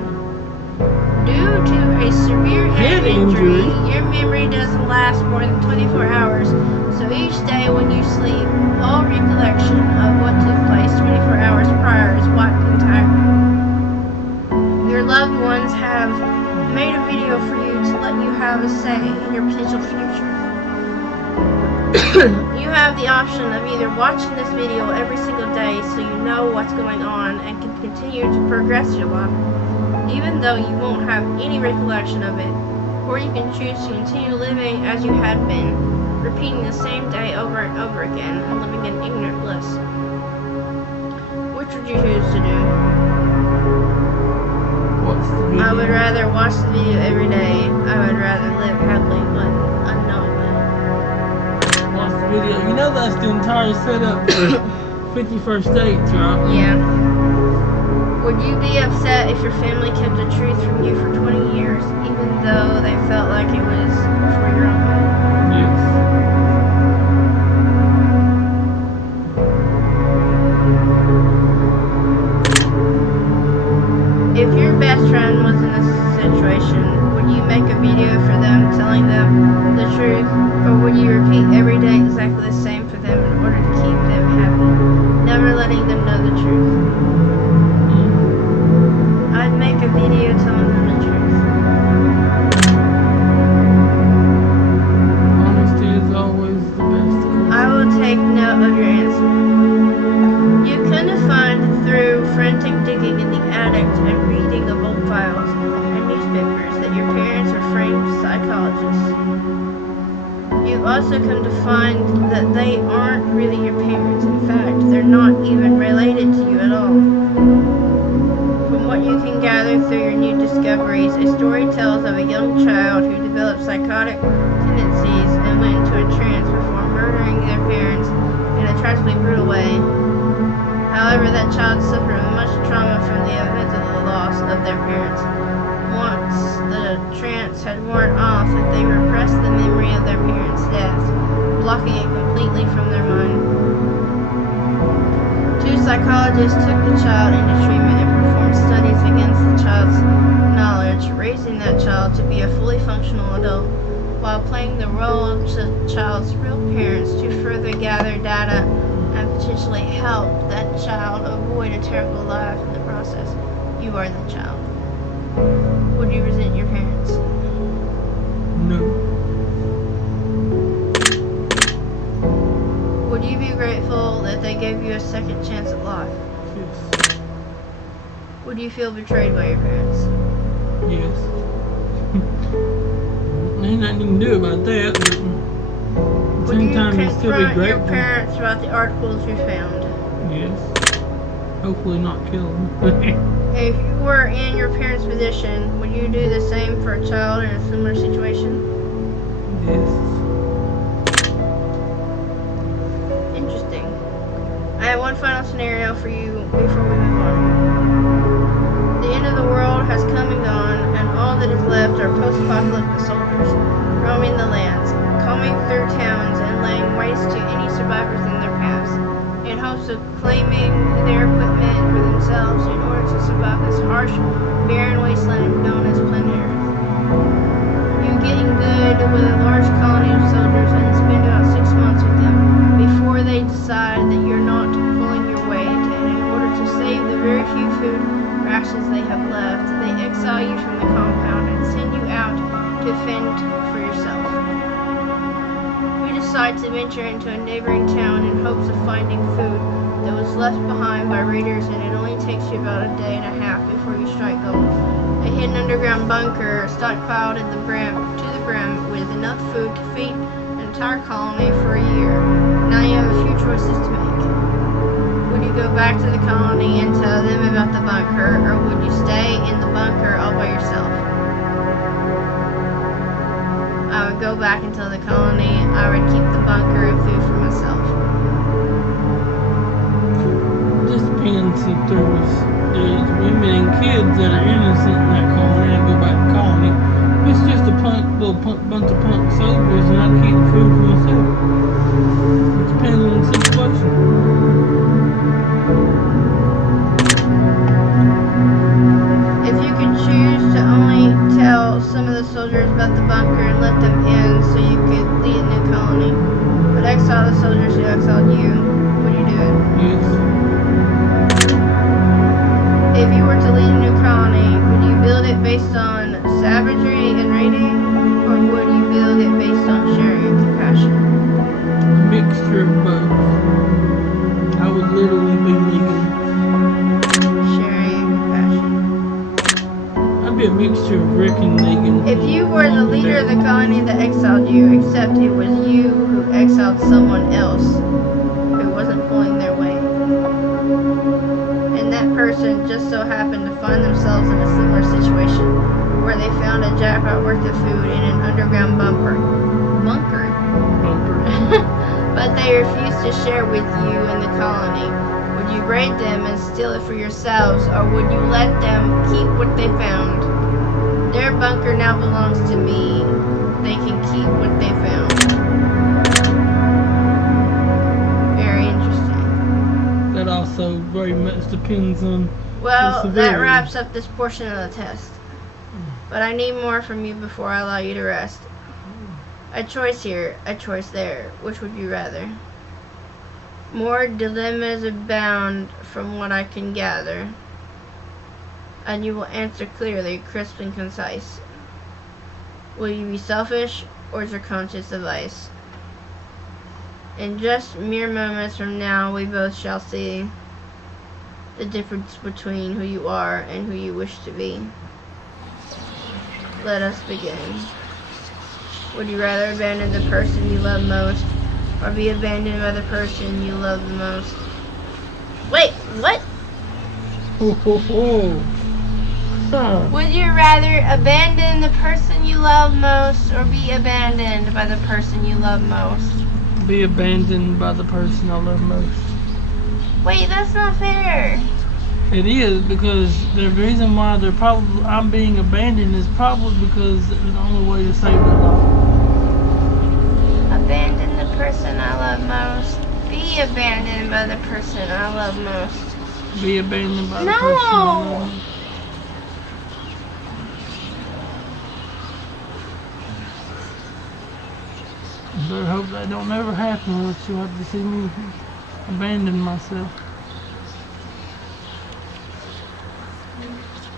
Due to a severe head injury, your memory doesn't last more than 24 hours, so each day when you sleep, all recollection of what took place 24 hours prior is wiped entirely. Your loved ones have made a video for you to let you have a say in your potential future. You have the option of either watching this video every single day so you know what's going on and can continue to progress your life, even though you won't have any recollection of it, or you can choose to continue living as you had been, repeating the same day over and over again and living in ignorant bliss. Which would you choose to do? What's the video? I would rather watch the video every day. I would rather live happily but unknowingly. Watch the video. You know that's the entire setup for 51st Dates, right? Yeah. Would you be upset if your family kept the truth from you for 20 years, even though they felt like it was for your own good? Yes. If your best friend was in this situation, would you make a video for them telling them the truth, or would you repeat every day exactly the same for them in order to keep them happy, never letting them know the truth? I'd make a video telling them the truth. Honesty is always the best. I will take note of your answer. You couldn't find through frantic digging in the attic and reading of old files and newspapers that your parents are framed psychologists. You've also come to find that they aren't really your parents. In fact, they're not even related to you at all. From what you can gather through your new discoveries, a story tells of a young child who developed psychotic tendencies and went into a trance before murdering their parents in a tragically brutal way. However, that child suffered much trauma from the event of the loss of their parents. Once the trance had worn off, that they repressed the memory of their parents' death, blocking it completely from their mind. Two psychologists took the child into treatment and performed studies against the child's knowledge, raising that child to be a fully functional adult, while playing the role of the child's real parents to further gather data and potentially help that child avoid a terrible life in the process. You are the child. Would you resent your parents? No. Would you be grateful that they gave you a second chance at life? Yes. Would you feel betrayed by your parents? Yes. Ain't nothing you can do about that, but Would you sometimes you still be confront your grateful. parents about the articles you found? Yes. Hopefully not kill them. If you were in your parents' position, would you do the same for a child in a similar situation? Yes. Interesting. I have one final scenario for you before we move on. The end of the world has come and gone, and all that is left are post-apocalyptic soldiers roaming the lands, combing through towns and laying waste to any survivors in their paths, in hopes of claiming their equipment for themselves in order to survive this harsh, barren wasteland known as planet Earth. You get in good with a large colony of soldiers and spend about 6 months with them before they decide that you're not pulling your weight, and in order to save the very few food rations they have left, they exile you from the compound and send you out to fend for yourself. You decide to venture into a neighboring town in hopes of finding food, though left behind by raiders, and it only takes you about a day and a half before you strike gold. A hidden underground bunker stockpiled to the brim with enough food to feed an entire colony for a year. Now you have a few choices to make. Would you go back to the colony and tell them about the bunker, or would you stay in the bunker all by yourself? I would go back and tell the colony. I would keep the bunker and food for myself. Just depends if there's women and kids that are innocent in that colony. I go back to the colony. If it's just a bunch of punk soldiers, and I keep the food for myself. It depends on the situation. If you could choose to only tell some of the soldiers about the bunker and let them in so you could lead a new colony, but exile the soldiers who exiled you, would you do it? Yes. If you were to lead a new colony, would you build it based on savagery and raiding, or would you build it based on sharing and compassion? Mixture of both. I would literally be legal. Sharing and compassion. I'd be a mixture of Rick and Negan. If you were the leader of the colony that exiled you, except it was you who exiled someone else who wasn't pulling their weight, and that person just so happened to find themselves in a similar situation where they found a jackpot worth of food in an underground bunker, but they refused to share with you and the colony, would you raid them and steal it for yourselves, or would you let them keep what they found? Their bunker now belongs to me. They can keep what they found. Very interesting. That also very much depends on Well, the that severity. wraps up this portion of the test. But I need more from you before I allow you to rest. A choice here, a choice there. Which would you rather? More dilemmas abound from what I can gather. And you will answer clearly, crisp and concise. Will you be selfish, or is your conscience a vice? In just mere moments from now, we both shall see the difference between who you are and who you wish to be. Let us begin. Would you rather abandon the person you love most, or be abandoned by the person you love the most? Wait, what? Ho ho ho. Huh. Would you rather abandon the person you love most, or be abandoned by the person you love most? Be abandoned by the person I love most. Wait, that's not fair. It is, because the reason why I'm being abandoned is probably because it's the only way to save their life. Abandon the person I love most. Be abandoned by the person I love most. Be abandoned by the No! person I love. I better hope that don't ever happen, or you'll have to see me abandon myself.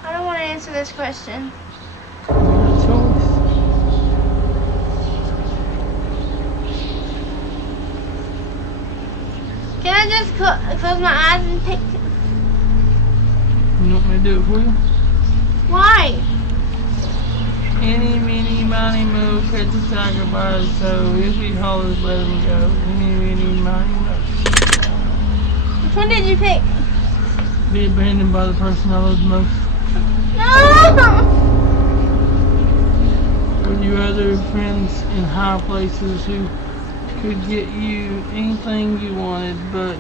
I don't want to answer this question. Your choice. Can I just close my eyes and pick? You want me to do it for you? Why? Any, meeny, miny, moo, catch a tiger by his toe. If he hollers, let him go. Any, meeny, miny, moo. Which one did you pick? Be abandoned by the person I love the most. No! Would you rather friends in high places who could get you anything you wanted but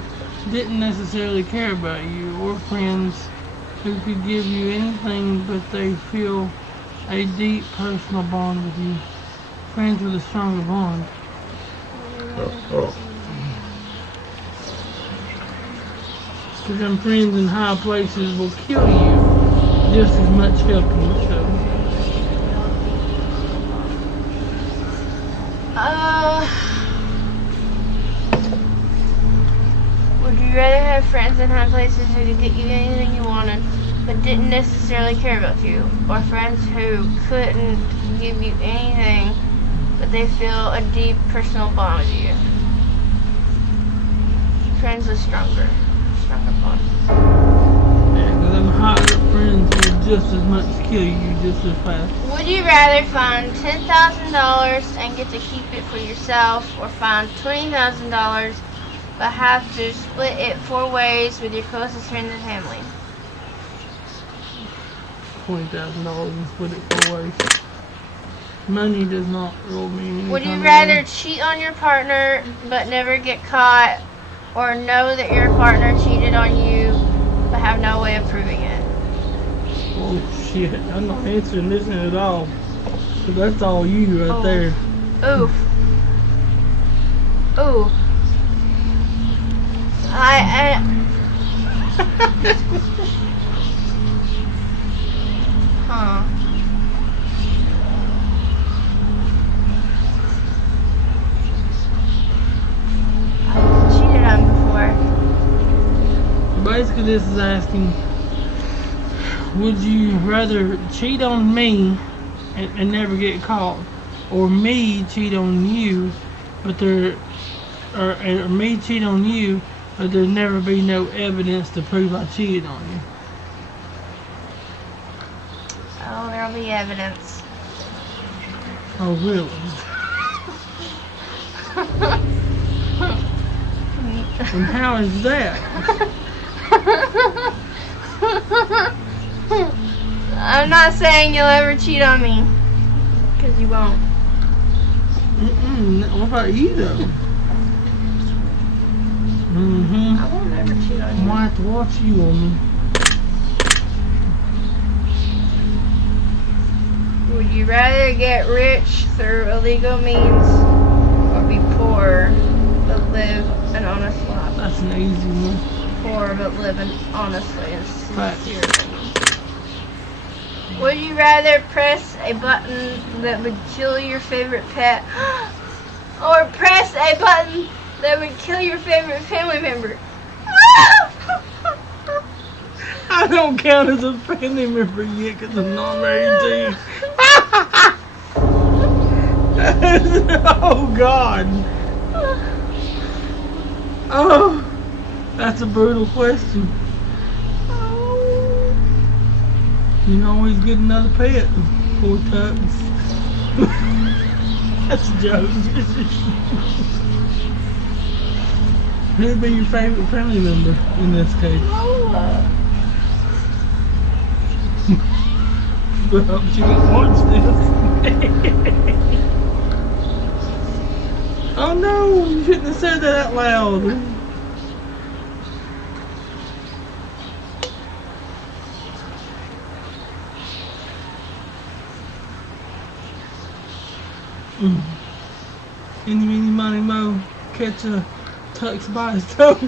didn't necessarily care about you, or friends who could give you anything but they feel a deep personal bond with you? Friends with a stronger bond. Because them friends in high places will kill you just as much helping you. So Would you rather have friends in high places who could get you anything you wanted, but didn't necessarily care about you, or friends who couldn't give you anything, but they feel a deep personal bond with you? Friends are stronger. sprung upon. Yeah, 'cause them higher up friends will just as much kill you just as fast. Would you rather find $10,000 and get to keep it for yourself, or find $20,000 but have to split it 4 ways with your closest friends and family? $20,000 and split it 4 ways. Money does not rule me any Would you kind of rather way. cheat on your partner but never get caught, or know that your partner cheated on you but have no way of proving it? Oh shit, I'm not answering this one at all. But that's all you right Oh. there. Oof. Ooh. I huh. I've cheated on before. Basically, this is asking, would you rather cheat on me and never get caught, or me cheat on you, but or me cheat on you, but there never be no evidence to prove I cheated on you? Oh, there'll be evidence. Oh, really? And how is that? I'm not saying you'll ever cheat on me, because you won't. What about you, though? Mm-hmm. I won't ever cheat on I you. might have to watch you on me. Would you rather get rich through illegal means, or be poor but live an honest life? That's an easy one. Poor but living honestly and Right. sincerely. Would you rather press a button that would kill your favorite pet, or press a button that would kill your favorite family member? I don't count as a family member yet because I'm not married to you. Oh, God. Oh, that's a brutal question. You can always get another pet. Poor Tux. That's a joke. Who'd be your favorite family member in this case? Well, she won't watch this. Oh no, you shouldn't have said that out loud. Any, meeny, miny, mo, catch a Tux by his toe.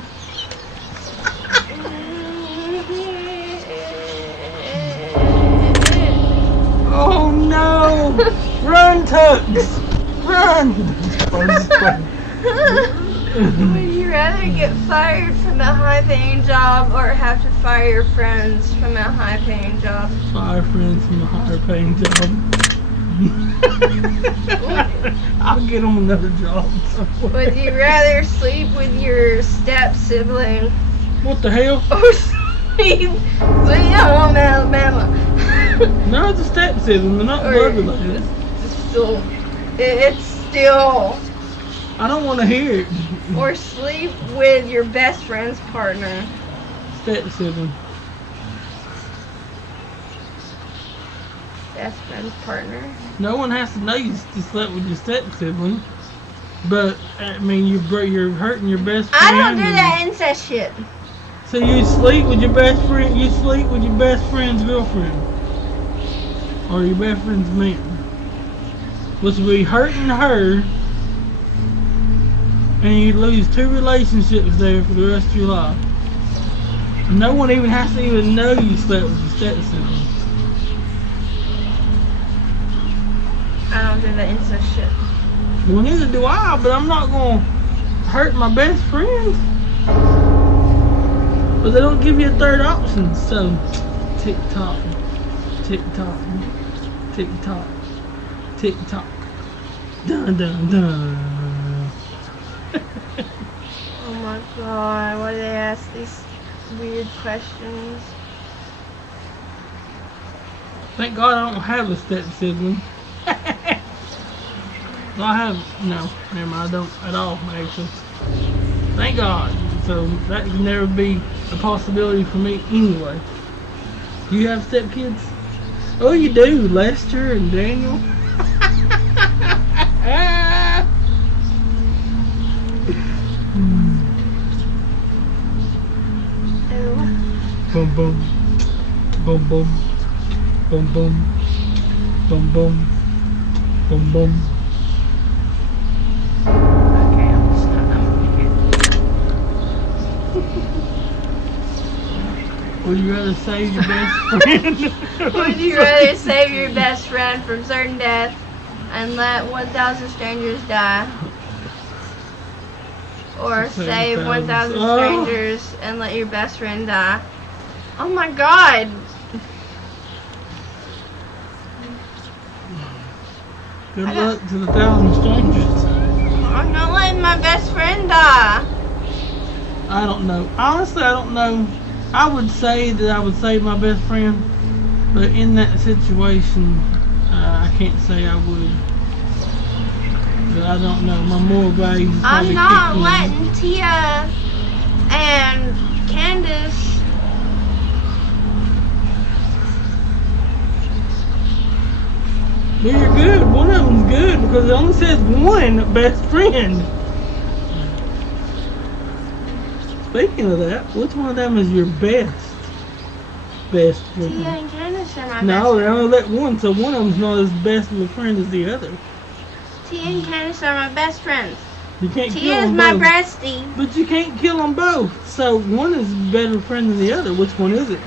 Oh no! Run, Tux! Run! Would you rather get fired from a high-paying job, or have to fire your friends from a high-paying job? Fire friends from a higher paying job. I'll get them another job somewhere. Would you rather sleep with your step-sibling, What the hell? or sleep with your home Alabama? No, it's a step sibling, they're not Or- blood related. It's still, I don't want to hear it. or sleep with your best friend's partner. Step sibling. Best friend's partner. No one has to know you slept with your step sibling. But I mean, you're hurting your best friend. I don't do that incest shit. So you sleep with your best friend. You sleep with your best friend's girlfriend, or your best friend's man. Which would be hurting her, and you lose 2 relationships there for the rest of your life. No one even has to even know you slept with your step sibling. I don't do that incest shit. Well, neither do I, but I'm not gonna hurt my best friends. But they don't give you a third option, so tick tock, tick tock, tick tock, tick tock, dun dun dun. Oh my god, why do they ask these weird questions. Thank God I don't have a step sibling. Well, I have, no, never mind, I don't at all, actually. Thank God. So that could never be a possibility for me anyway. Do you have stepkids? Oh, you do, Lester and Daniel. Ew. Boom, boom. Boom, boom. Boom, boom. Boom, boom. Boom, boom. Okay, I'm just gonna Would you rather save your best friend? Would you rather save your best friend from certain death and let 1,000 strangers die? Or save 1,000 strangers and let your best friend die? Oh my God! Good luck to the 1,000 strangers. I'm not letting my best friend die. I don't know. Honestly, I don't know. I would say that I would save my best friend, but in that situation, I can't say I would. But I don't know. My moral values probably I'm not kick in. letting Tia and Candace. But you're good. One of them's good because it only says one best friend. Speaking of that, which one of them is your best Tia friend? and Candace are my No, best they friends. only let one, so one of them's not as best of a friend as the other. Tia and Candace are my best friends. You can't kill Tia is them my both. bestie. But you can't kill them both. So one is a better friend than the other. Which one is it?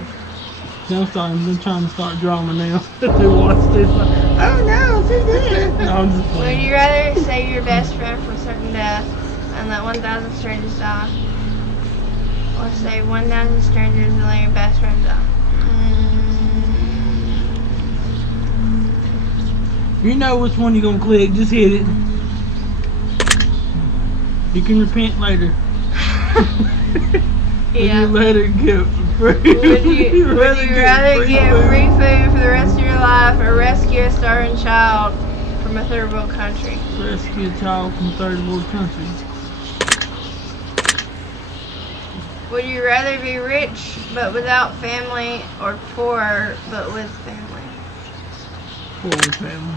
No, I'm sorry. I'm trying to start drama now. They watch this. Like, oh no, who did it? No, I'm just Would playing. you rather save your best friend from certain death and let 1,000 strangers die? Or save 1,000 strangers and let your best friend die? You know which one you're gonna click. Just hit it. You can repent later. Yeah. Would you let it get free? Would you rather get free food for the rest of your life or rescue a starving child from a third world country? Rescue a child from a third world country. Would you rather be rich but without family or poor but with family? Poor family.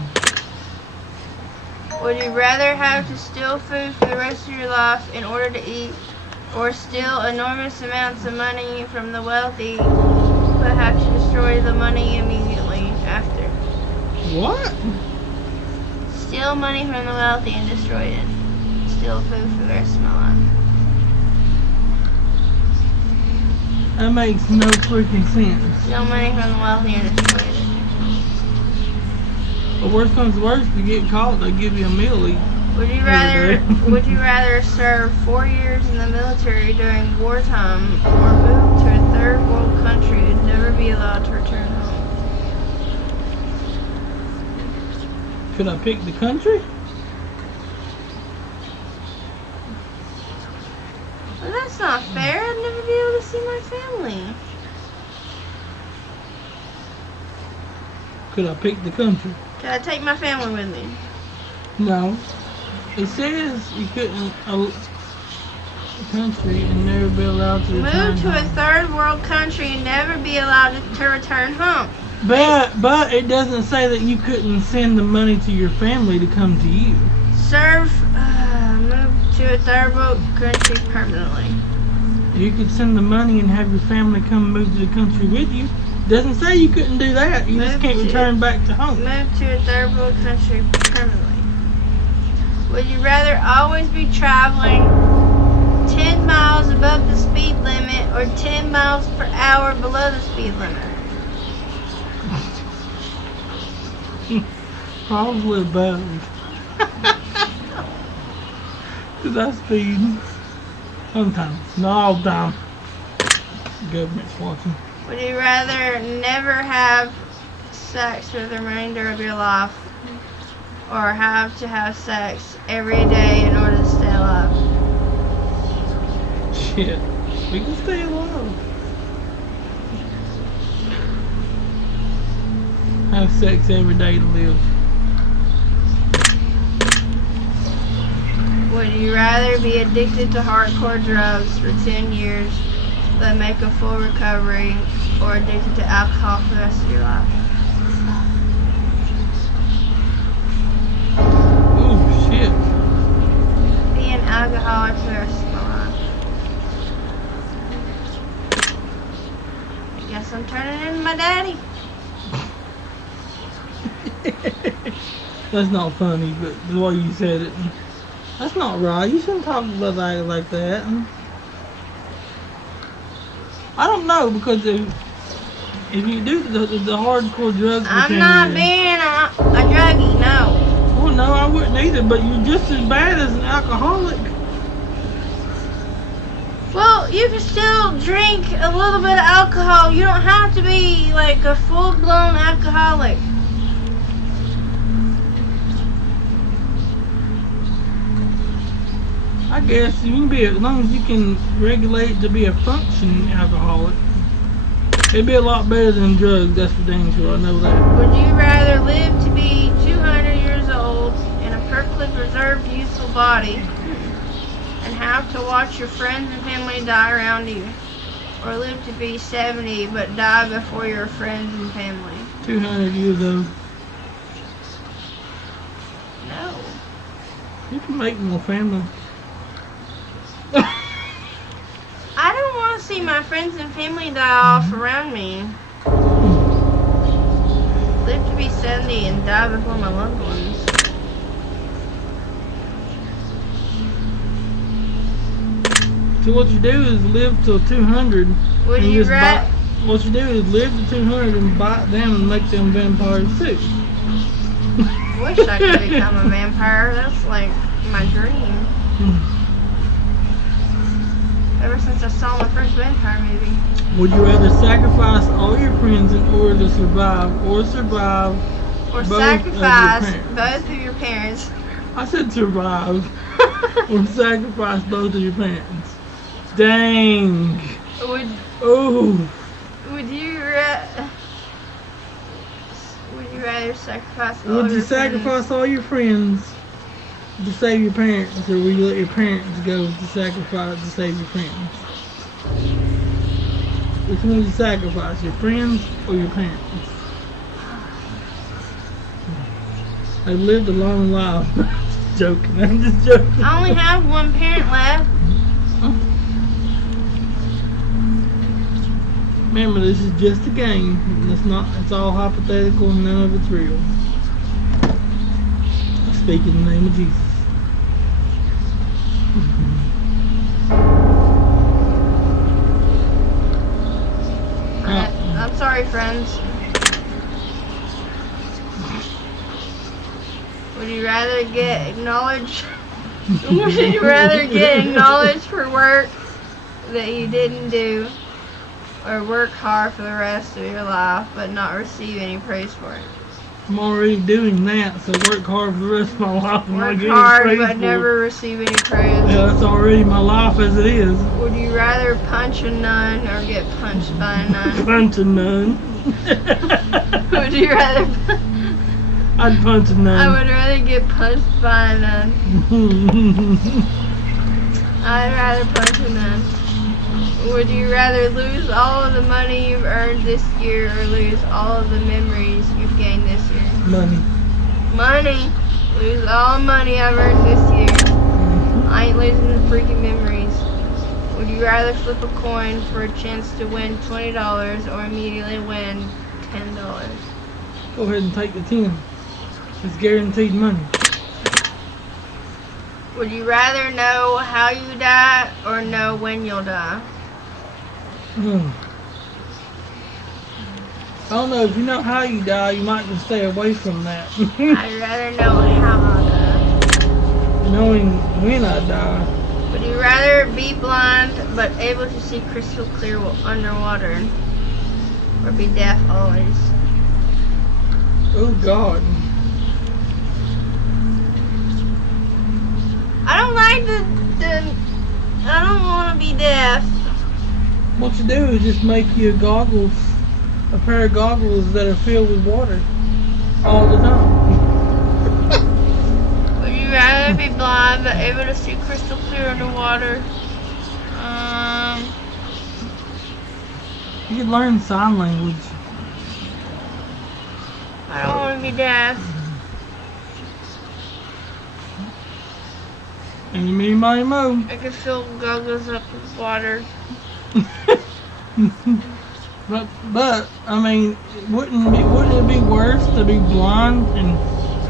Would you rather have to steal food for the rest of your life in order to eat or steal enormous amounts of money from the wealthy but have to destroy the money immediately after? What? Steal money from the wealthy and destroy it. Steal food for the rest of my life. That makes no freaking sense. Steal money from the wealthy and destroy it. But worst comes to worst, if you get caught, they give you a meal to eat. Would you rather serve 4 years in the military during wartime or move to a third world country and never be allowed to return home? Could I pick the country? Well, that's not fair. I'd never be able to see my family. Could I pick the country? Can I take my family with me? No. It says you couldn't a country and never be allowed to return Move to a home. third world country and never be allowed to return home. But it doesn't say that you couldn't send the money to your family to come to you. Move to a third world country permanently. You could send the money and have your family come move to the country with you. Doesn't say you couldn't do that. You just Move can't to- return back to home. Move to a third world country permanently. Would you rather always be traveling 10 miles above the speed limit or 10 miles per hour below the speed limit? Probably above. Cause I speed. Sometimes. Not all the time. Government's watching. Would you rather never have sex for the remainder of your life or have to have sex every day in order to stay alive? Shit. We can stay alive. have sex every day to live. Would you rather be addicted to hardcore drugs for 10 years but make a full recovery, or addicted to alcohol for the rest of your life? Ooh, shit. Be an alcoholic for the rest of my life. I guess I'm turning into my daddy. That's not funny, but the way you said it, that's not right. You shouldn't talk about that like that. I don't know, because if you do the hardcore drugs, I'm not being a druggie, no. Well, no, I wouldn't either. But you're just as bad as an alcoholic. Well, you can still drink a little bit of alcohol. You don't have to be like a full-blown alcoholic. I guess you can be, as long as you can regulate to be a functioning alcoholic. It'd be a lot better than drugs, that's for dang sure, I know that. Would you rather live to be 200 years old in a perfectly preserved, youthful body and have to watch your friends and family die around you? Or live to be 70 but die before your friends and family? 200 years old. No. You can make more family. I don't want to see my friends and family die off around me. Live to be 70 and die before my loved ones. So what you do is live till 200. Would and you just rather? what you do is live to 200 and bite them and make them vampires too. Wish I could become a vampire. That's like my dream. Ever since I saw my first vampire movie. Would you rather sacrifice all your friends in order to survive, or survive Or both sacrifice of your parents? both of your parents. I said survive. Or sacrifice both of your parents. Dang. Would Oh. would you rather sacrifice all Would of you your sacrifice friends? all your friends to save your parents, or will you let your parents go to sacrifice to save your friends? Which one would you sacrifice, your friends or your parents? I lived a long life. Joking, I'm just joking. I only have one parent left. Remember, this is just a game. It's all hypothetical and none of it's real. I speak in the name of Jesus. I'm sorry, friends. Would you rather get acknowledged? Would you rather get acknowledged for work that you didn't do, or work hard for the rest of your life but not receive any praise for it? I'm already doing that, so work hard for the rest of my life and not Work get hard any praise but for never receive any praise. it. Yeah, that's already my life as it is. Would you rather punch a nun or get punched by a nun? Punch a nun. Would you rather? I'd punch a nun. I would rather get punched by a nun. I'd rather punch a nun. Would you rather lose all of the money you've earned this year, or lose all of the memories you've gained this year? Money. Money. Lose all the money I've earned this year. I ain't losing the freaking memories. Would you rather flip a coin for a chance to win $20 or immediately win $10? Go ahead and take the 10. It's guaranteed money. Would you rather know how you die or know when you'll die? I don't know, if you know how you die, you might just stay away from that. I'd rather know how I'll die. Knowing when I die. Would you rather be blind but able to see crystal clear underwater, or be deaf always? Oh God. I don't like I don't want to be deaf. What you do is just make you a pair of goggles that are filled with water. all the time. Would you rather be blind but able to see crystal clear underwater? You could learn sign language. I don't want to be deaf. And you mean my mo. I could fill goggles up with water. But I mean, wouldn't it be worse to be blind and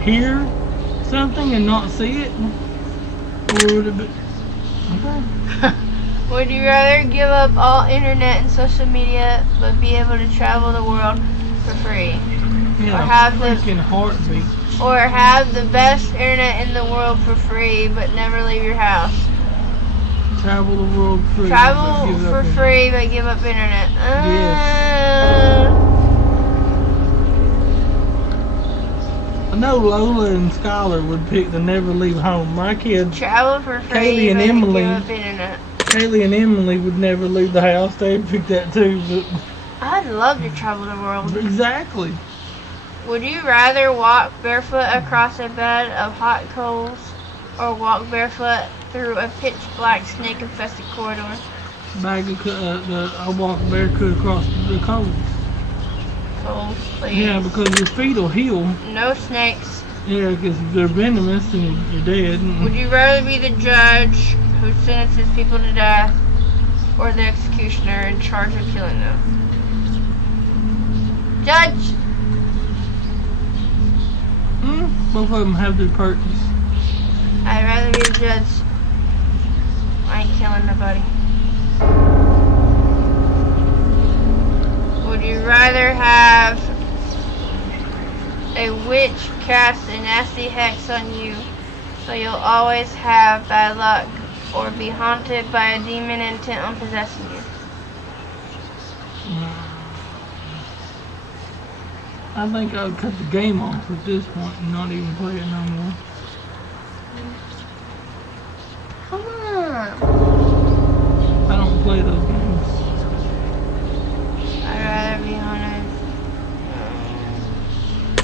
hear something and not see it? Or would it be? Okay. Would you rather give up all internet and social media but be able to travel the world for free? Yeah, Or have the freaking heartbeat. Or have the best internet in the world for free but never leave your house? Travel the world free. Travel but give for up free but give up internet. I know Lola and Skylar would pick to never leave home. My kids, Travel for free Kaylee and but Emily. give up internet. Kaylee and Emily would never leave the house. They'd pick that too. I'd love to travel the world. But exactly. Would you rather walk barefoot across a bed of hot coals or walk barefoot through a pitch black snake infested corridor? I walk barefoot across the coals. Coals, please. Yeah, because your feet will heal. No snakes. Yeah, because they're venomous and you're dead. Would you rather be the judge who sentences people to death or the executioner in charge of killing them? Judge! Both of them have their purpose. I'd rather be the judge. I ain't killing nobody. Would you rather have a witch cast a nasty hex on you so you'll always have bad luck, or be haunted by a demon intent on possessing you? I think I would cut the game off at this point and not even play it no more. Come on. I don't play those games. I'd rather be haunted.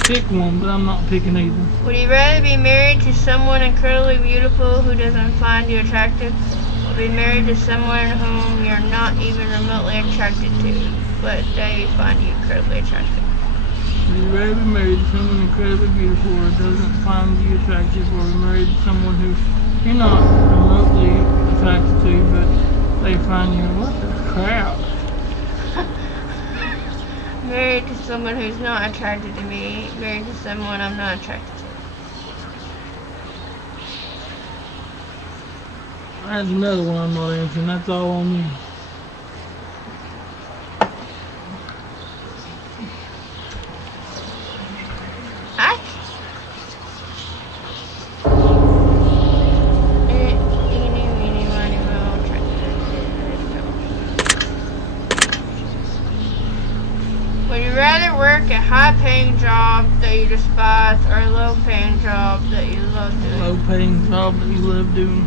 Pick one, but I'm not picking either. Would you rather be married to someone incredibly beautiful who doesn't find you attractive, or be married to someone whom you're not even remotely attracted to, but they find you incredibly attractive? Would you rather be married to someone incredibly beautiful or doesn't find you attractive, or be married to someone who you're not remotely attracted to, but they find you, what the crap? Married to someone who's not attracted to me, married to someone I'm not attracted to. That's another one I'm not answering. That's all on you. Would you rather work a high-paying job that you despise or a low-paying job that you love doing? Low-paying job that you love doing.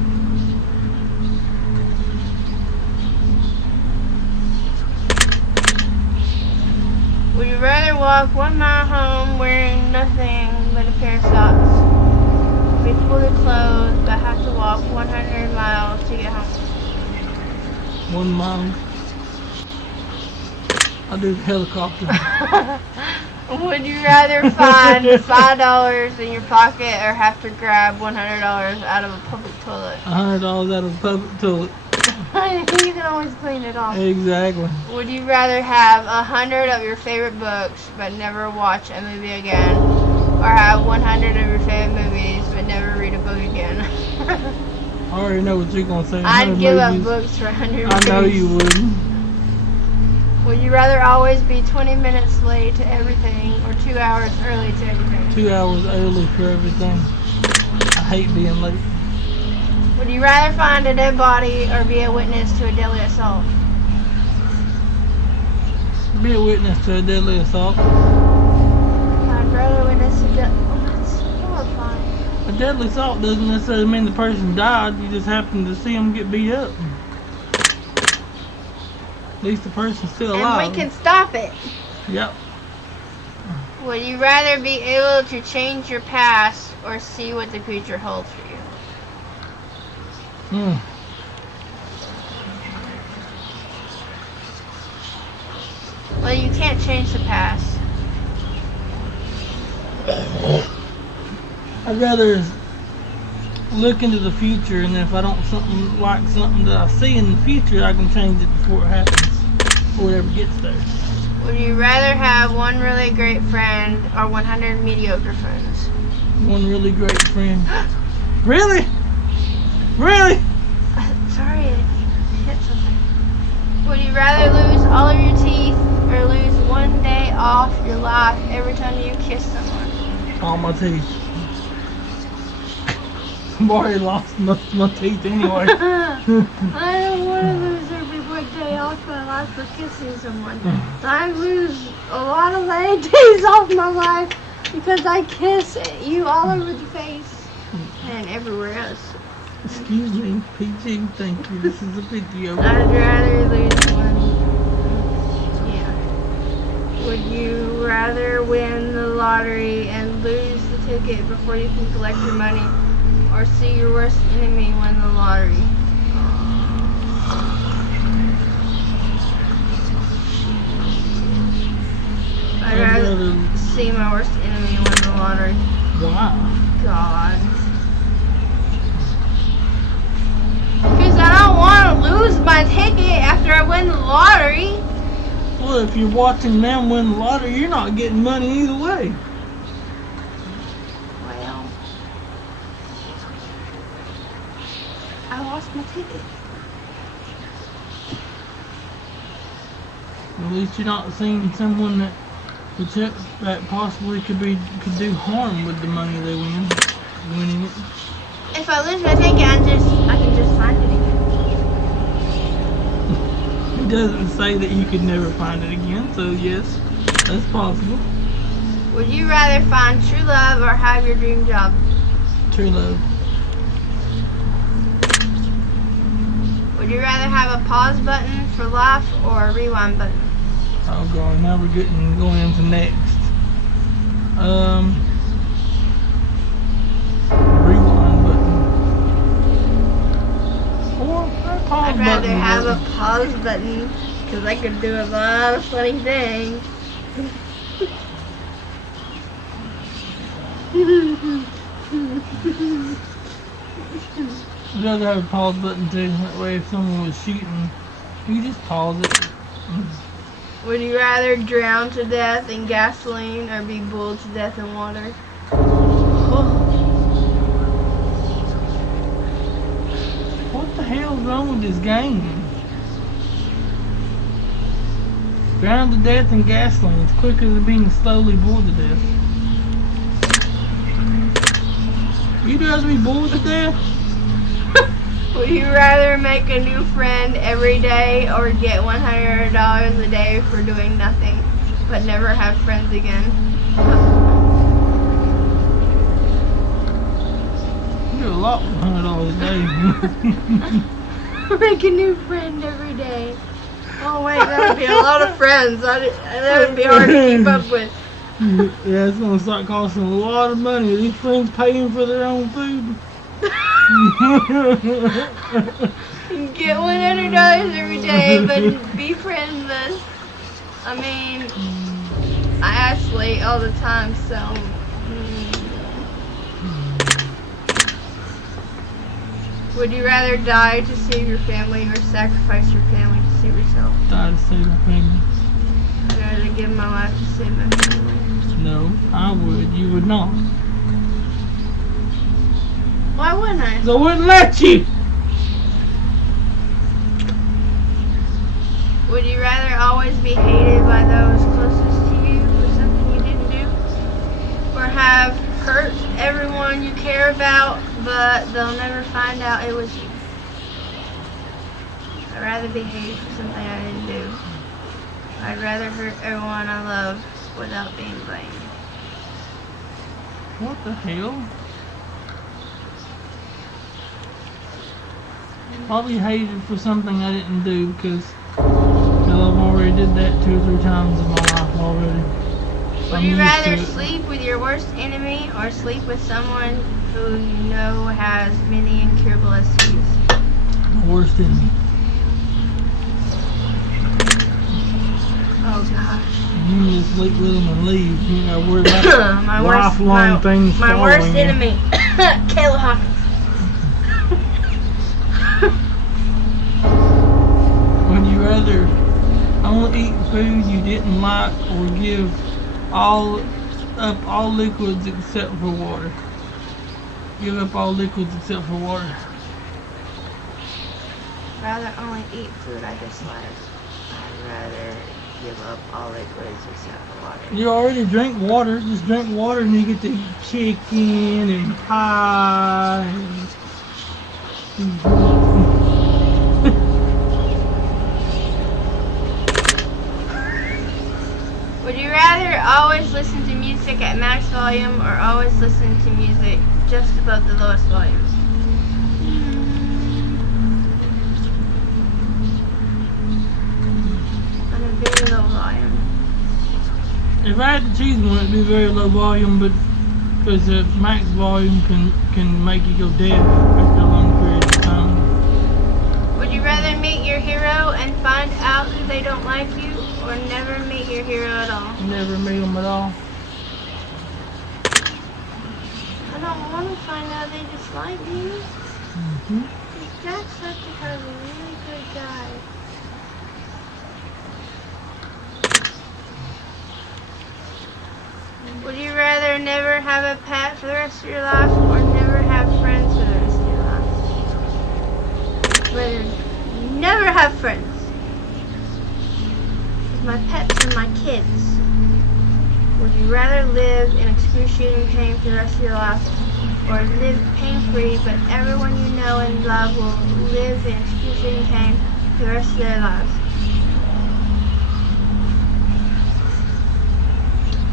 Would you rather walk 1 mile home wearing nothing but a pair of socks, be fully clothed but have to walk 100 miles to get home? 1 mile. I'll do the helicopter. Would you rather find $5 in your pocket or have to grab $100 out of a public toilet? $100 out of a public toilet. You can always clean it off. Exactly. Would you rather have 100 of your favorite books but never watch a movie again, or have 100 of your favorite movies but never read a book again? I already know what you're gonna say. I'd give up movies. books for 100 I movies. know you would. Would you rather always be 20 minutes late to everything or 2 hours early to everything? 2 hours early for everything. I hate being late. Would you rather find a dead body or be a witness to a deadly assault? Be a witness to a deadly assault. I'd rather witness a deadly... Oh, that's horrifying. A deadly assault doesn't necessarily mean the person died. You just happen to see them get beat up. At least the person's still alive. And we can stop it. Yep. Would you rather be able to change your past or see what the future holds for you? Well, you can't change the past. I'd rather look into the future, and if I don't like something that I see in the future, I can change it before it happens, before it ever gets there. Would you rather have one really great friend or 100 mediocre friends? One really great friend. Really? Really? Sorry, I hit something. Would you rather lose all of your teeth or lose one day off your life every time you kiss someone? All my teeth. I've already lost most of my teeth anyway. I don't want to lose every one day off my life for kissing someone. I lose a lot of my days off my life because I kiss you all over the face and everywhere else. Excuse me, PG, thank you. This is a video. I'd rather lose one. Yeah. Would you rather win the lottery and lose the ticket before you can collect your money, or see your worst enemy win the lottery? I'd rather see my worst enemy win the lottery. Wow. God. Because I don't want to lose my ticket after I win the lottery. Well, if you're watching them win the lottery, you're not getting money either way. Well, I lost my ticket. At least you're not seeing someone that possibly could do harm with the money they winning it. If I lose my ticket, I can just find it again. It doesn't say that you could never find it again, so yes, that's possible. Would you rather find true love or have your dream job? True love. Would you rather have a pause button for life or a rewind button? Oh god, now we're going into next. Rewind button. Or a pause I'd rather button. have a pause button because I could do a lot of funny things. I'd rather have a pause button too. That way if someone was shooting, you just pause it. Would you rather drown to death in gasoline or be boiled to death in water? What the hell's wrong with this game? Drown to death in gasoline. It's quicker than being slowly boiled to death. You'd rather be boiled to death? Would you rather make a new friend every day or get $100 a day for doing nothing but never have friends again? You do a lot with $100 a day. Make a new friend every day. Oh wait, that would be a lot of friends. That would be hard to keep up with. Yeah, it's gonna start costing a lot of money. Are these friends paying for their own food? Get $100 every day, but be friendless. I mean, I ask late all the time, so. Would you rather die to save your family or sacrifice your family to save yourself? Die to save my family. I'd rather give my life to save my family. No, I would. You would not. Why wouldn't I? So I wouldn't let you. Would you rather always be hated by those closest to you for something you didn't do? Or have hurt everyone you care about, but they'll never find out it was you? I'd rather be hated for something I didn't do. I'd rather hurt everyone I love without being blamed. What the hell? Probably hated for something I didn't do because I've already did that 2 or 3 times in my life already. Would you rather sleep with your worst enemy or sleep with someone who you know has many incurable STDs? My worst enemy. Oh gosh. You can just sleep with them and leave. You know, worry about lifelong things my following worst you. enemy, Kayla Hawkins. Would you rather only eat food you didn't like or give up all liquids except for water? Give up all liquids except for water. Rather only eat food I dislike. I'd rather give up all liquids except for water. You already drink water. Just drink water and you get to eat chicken and pie. Would you rather always listen to music at max volume or always listen to music just above the lowest volume? On a very low volume. If I had to choose one, it'd be very low volume, but because the max volume can make you go deaf after a long period of time. Would you rather meet your hero and find out that they don't like you, or never meet your hero at all? Never meet them at all. I don't want to find out they dislike me. Mm-hmm. Jack's such a really good guy. Would you rather never have a pet for the rest of your life or never have friends for the rest of your life? Rather never have friends. With my pets and my kids. Would you rather live in excruciating pain for the rest of your life or live pain-free but everyone you know and love will live in excruciating pain for the rest of their lives?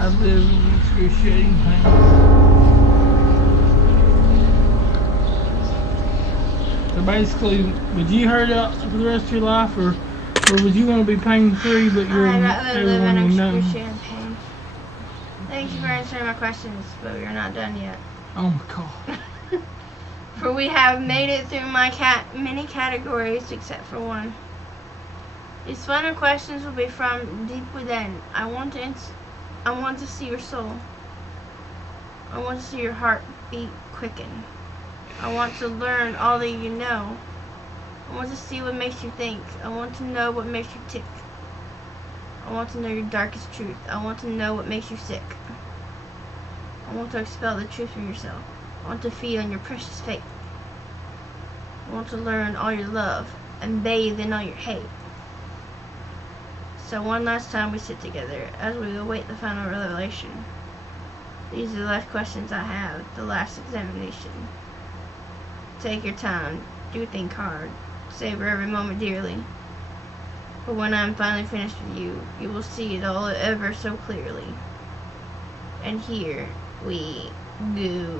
I live in excruciating pain. So basically, would you hurt out for the rest of your life, or would you want to be pain-free, but you're I'd rather live in everyone you know? excruciating pain. Thank you for answering my questions, but we're not done yet. Oh my god. For we have made it through my many categories except for one. These final questions will be from deep within. I want to see your soul. I want to see your heart beat quicken. I want to learn all that you know. I want to see what makes you think. I want to know what makes you tick. I want to know your darkest truth. I want to know what makes you sick. I want to expel the truth from yourself. I want to feed on your precious faith. I want to learn all your love and bathe in all your hate. So one last time we sit together as we await the final revelation. These are the last questions I have, the last examination. Take your time, do think hard, savor every moment dearly. But when I'm finally finished with you, you will see it all ever so clearly. And here we go.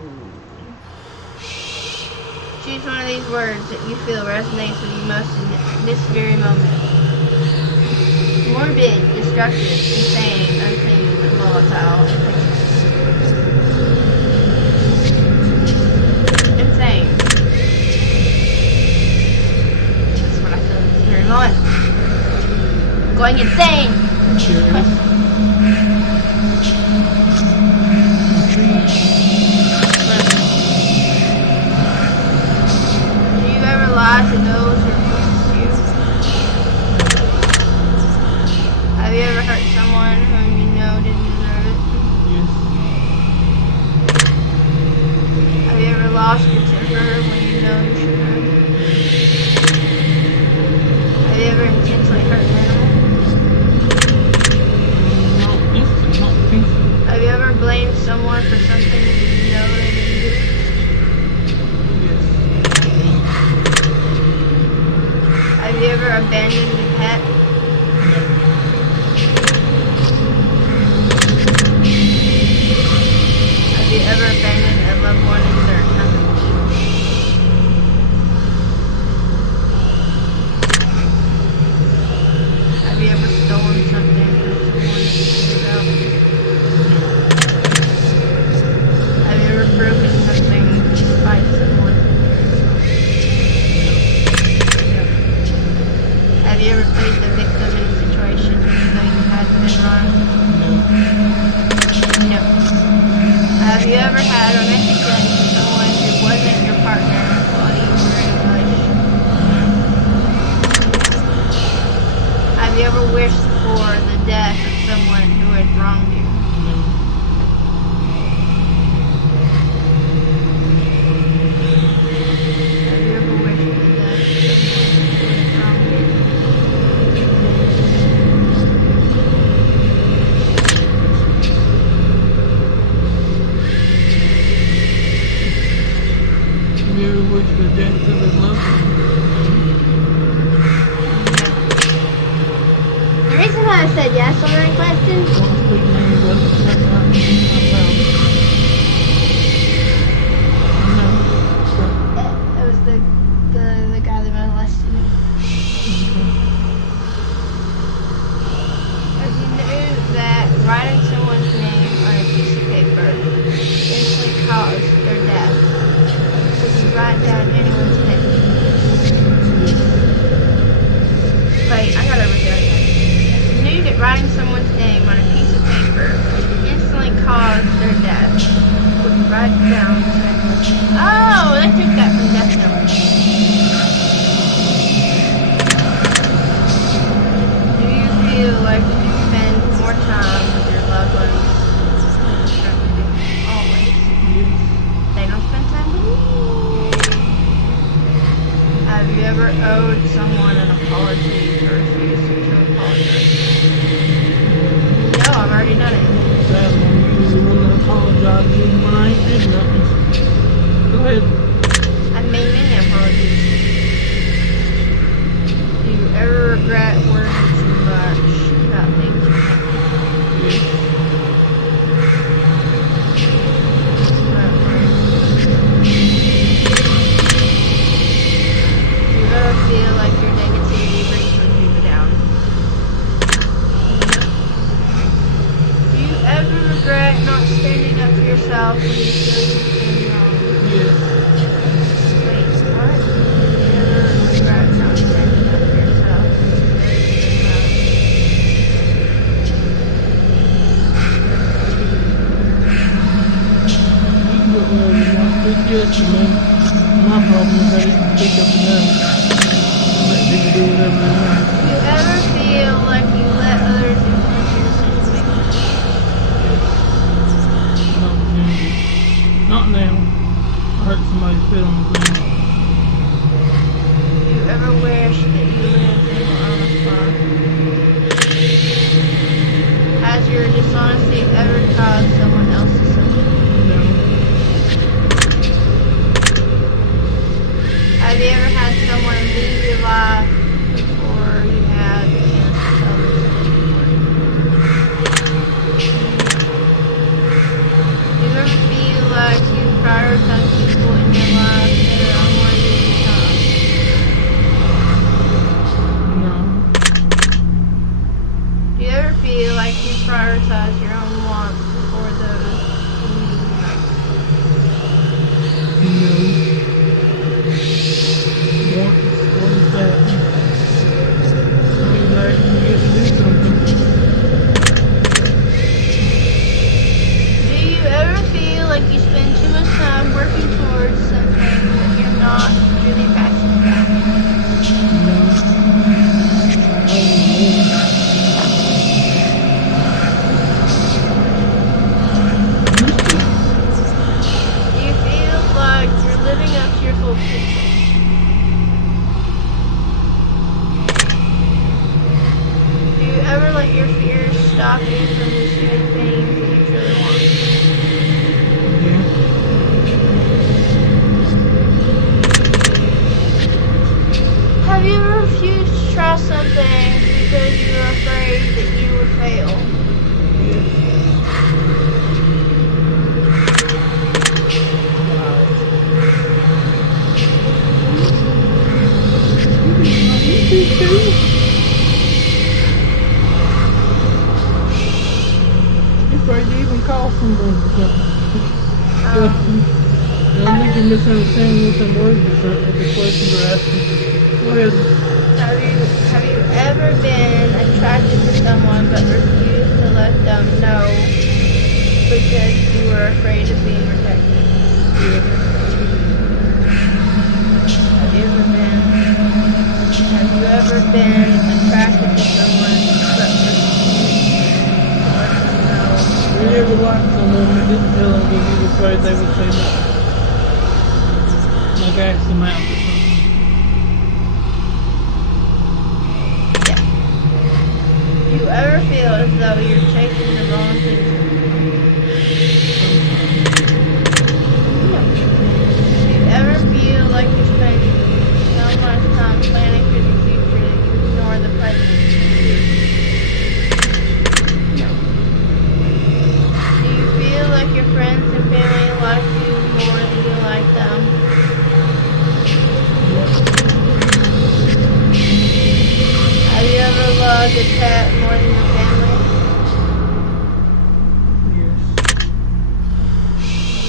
Choose one of these words that you feel resonates with you most in this very moment. Morbid, destructive, insane, unclean, volatile, insane. That's what I feel in this very moment. Going insane. Do you ever lie to those who are closest to you? Have you ever hurt someone whom you know didn't deserve it? Yes. Have you ever lost your temper when you know you shouldn't? Have you ever intentionally hurt an animal? death of someone who had wronged you? No. Have you ever wished for the death of someone who had wronged you? Have you ever wished for the death of his loved one? The reason why I said yes on that question, Don't speak names, let's not out loud. it was the guy that molested me. If you knew that writing someone's name on a piece of paper instantly caused their death, would you write down anyone's name? Wait, I gotta read that again. If you knew that writing someone's name on a piece of paper instantly caused their death, would you write it down? Oh, they took that from Death Note. Do you feel like you spend more time with your loved ones than you currently do? Always. Yes. They don't spend time with you. Have you ever owed someone an apology or refused to apologize? No, I've already done it. Sadly, I'm usually the one that apologizes when I ain't did nothing. Go ahead. I've made many apologies. Do you ever regret worrying too much about things you can't control? Yes. Do you ever feel like your negativity brings other people down? Do you ever regret not standing up for yourself when you feel you've been wrong? Yes. Wait, what? Do you ever regret not standing up for yourself when you feel you've been wrong? You can go wherever you want. It's just me. My problem is I didn't pick up enough. I let people do whatever they want. Do you ever feel like you let others influence your decision making? Not now. Not now. I hurt somebody's feelings now. Do you ever wish that you lived in an honest life? Has your dishonesty ever caused someone else to suffer? No. Have you ever had someone leave your life before you had the chance to tell them something important? Do you ever feel like you prioritize people in your life that are unworthy of your time? No. Do you ever feel like you prioritize your own wants before those who need you most? No. What is that? I mean, like, you get to do something. Do you ever feel like you spend too much time working towards something that you're not really passionate about? No. Oh, Do you feel like you're living up to your full potential? Do you ever let your fears stop you from pursuing things that you truly want? yeah. Have you ever refused to try something because you were afraid that you would fail? You're afraid to even call someone or something. I think you're misunderstanding what some words are saying, what the questions are asking. Go ahead. Have you ever been attracted to someone but refused to let them know because you were afraid of being rejected? Yeah. Have you ever been attracted to someone but refused woman didn't tell them because he was afraid they would say no. Like ask them out or something. Do you ever feel as though you're chasing the wrong thing? No. Do you ever feel like you're spending so much time planning for the future that you ignore the present? No. Do you feel like your friends and family like you more than you like them? Have you ever loved a pet more than your family? Yes.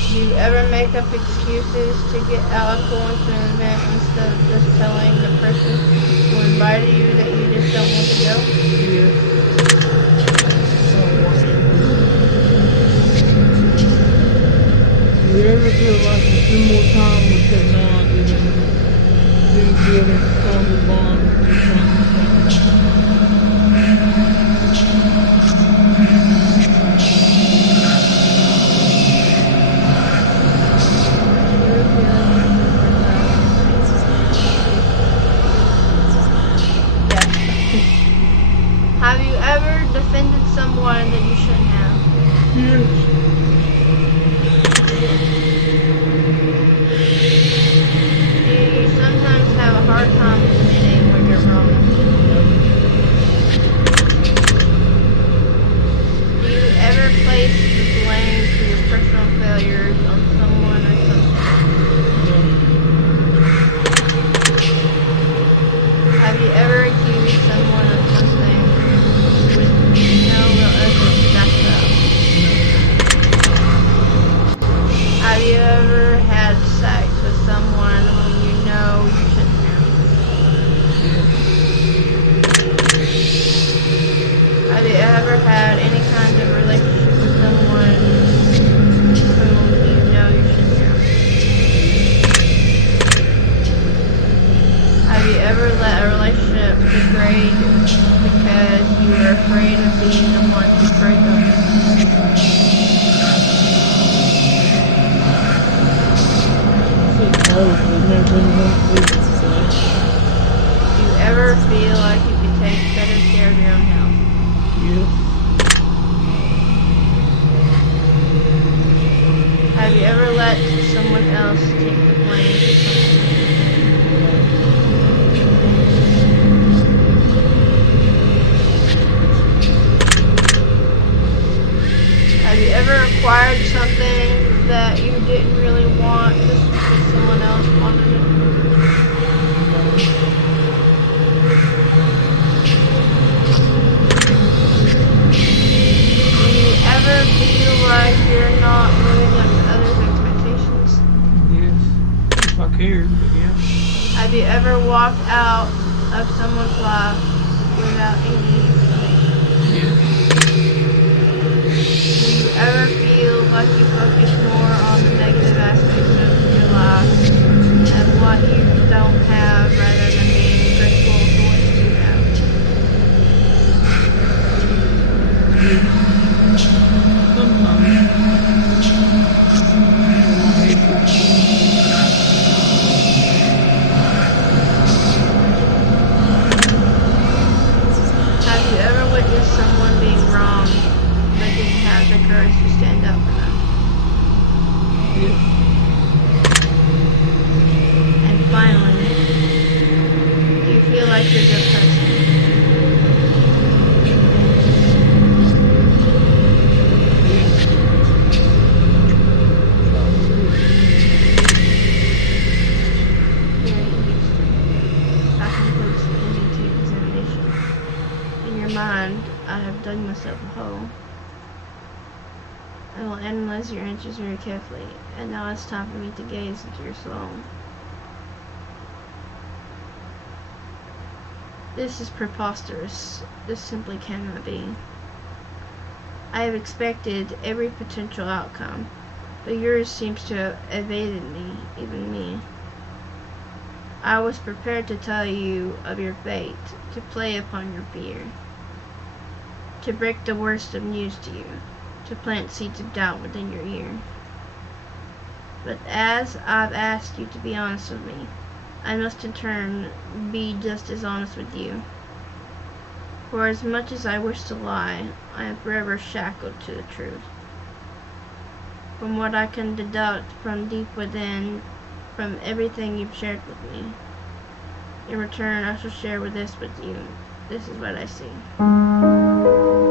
Do you ever make up excuses to get out of going to an event instead of just telling the person who invited you that you just don't want to go? Yes. Do you ever feel like you spend more time with technology than you do building stronger bonds with friends and family? Have you ever defended someone that you shouldn't have? Yes. Do you sometimes have a hard time admitting when you're wrong? Do you ever place the blame for your personal failures on someone or something? Have you ever accused someone of something with no real evidence to back it up? Have you ever had sex with someone when you know you shouldn't have? Have you ever had any kind of relationship with someone whom you know you shouldn't have? Have you ever let a relationship degrade because you were afraid of being the one to break up? No, there's never been one please. Do you ever feel like you could take better care of your own health? Yes. Have you ever let someone else take the blame for something? Have you ever acquired something that you didn't really want just because someone else wanted it? Do you ever feel like you're not living up to others' expectations? Yes. If I cared, but yeah. Have you ever walked out of someone's life without any explanation? Yes. Do you ever feel like you focus more on the negative aspects of your life and what you don't have rather than being grateful for what you do have? Sometimes. Have you ever witnessed someone being wrong but didn't have the courage to stand up for them? Yes. And finally, do you feel like you're a good person? That concludes the NDT examination. In your mind, I have dug myself a hole. I will analyze your answers very carefully, and now it's time for me to gaze into your soul. This is preposterous. This simply cannot be. I have expected every potential outcome, but yours seems to have evaded me, even me. I was prepared to tell you of your fate, to play upon your fear, to break the worst of news to you, to plant seeds of doubt within your ear. But as I've asked you to be honest with me, I must in turn be just as honest with you. For as much as I wish to lie, I am forever shackled to the truth. From what I can deduct from deep within, from everything you've shared with me. In return, I shall share with you. This is what I see.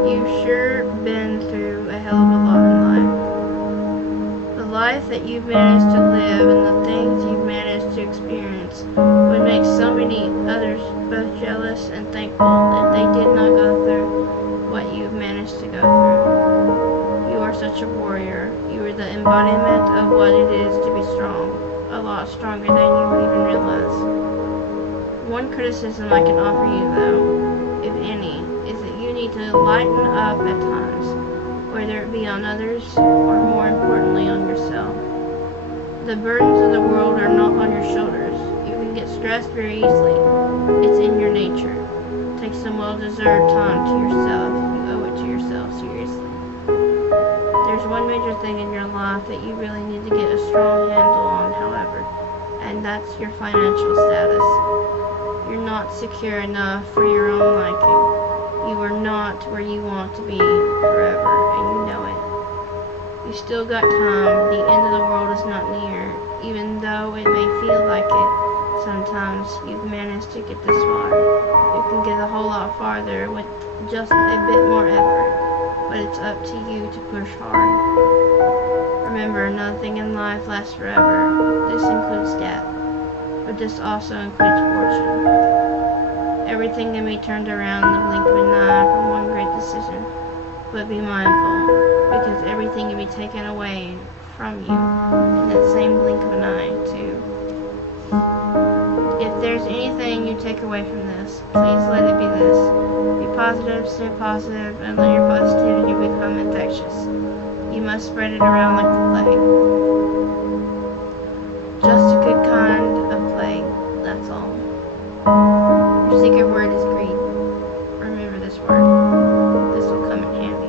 You've sure been through a hell of a lot in life. The life that you've managed to live and the things you've managed to experience would make so many others both jealous and thankful if they did not go through what you've managed to go through. You are such a warrior. You are the embodiment of what it is to be strong, a lot stronger than you even realize. One criticism I can offer you, though, if any, is that you need to lighten up at times, whether it be on others or, more importantly, on yourself. The burdens of the world are not on your shoulders. You can get stressed very easily. It's in your nature. Take some well-deserved time to yourself. You owe it to yourself, seriously. There's one major thing in your life that you really need to get a strong handle on, however, and that's your financial status. You're not secure enough for your own liking. You are not where you want to be forever, and you know it. You still got time. The end of the world is not near, even though it may feel like it. Sometimes you've managed to get this far. You can get a whole lot farther with just a bit more effort, but it's up to you to push hard. Remember, nothing in life lasts forever. This includes death, but this also includes fortune. Everything can be turned around in the blink of an eye from one great decision, but be mindful, because everything can be taken away from you in that same blink of an eye, too. If there's anything you take away from this, please let it be this. Be positive, stay positive, and let your positivity become infectious. You must spread it around like the plague. Just a good kind of plague, that's all. Your secret word is greed. Remember this word. This will come in handy.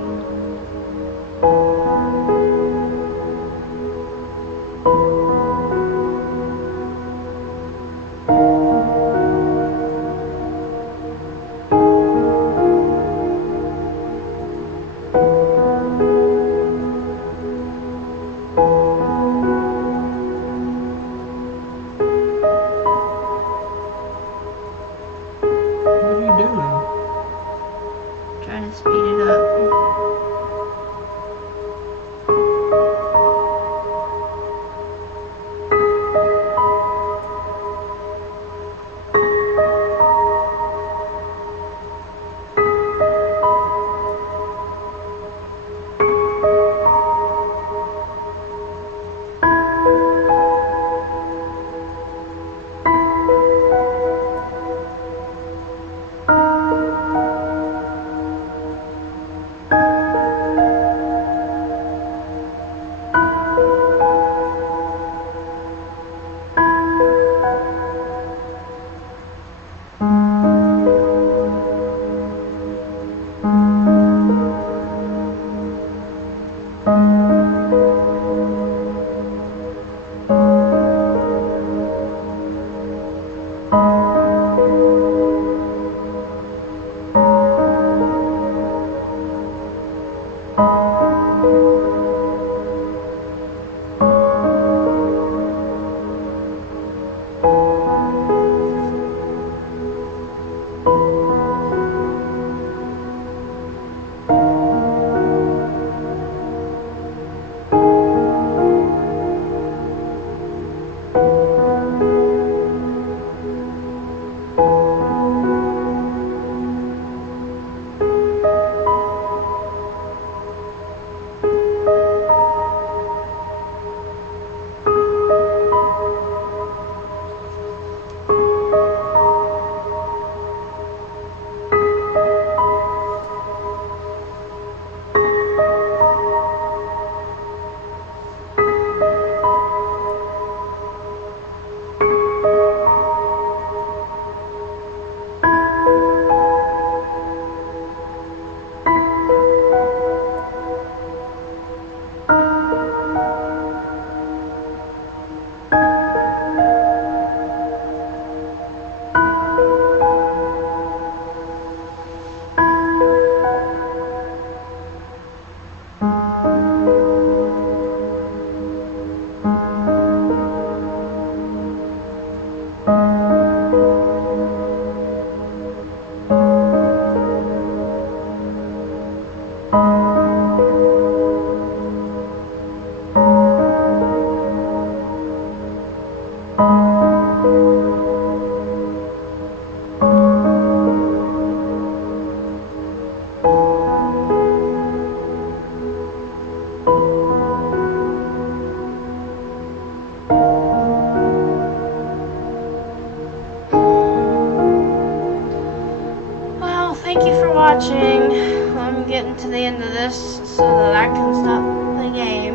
the end of this so that I can stop the game.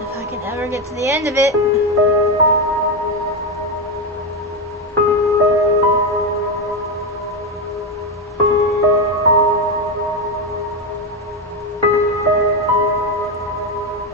If I can ever get to the end of it.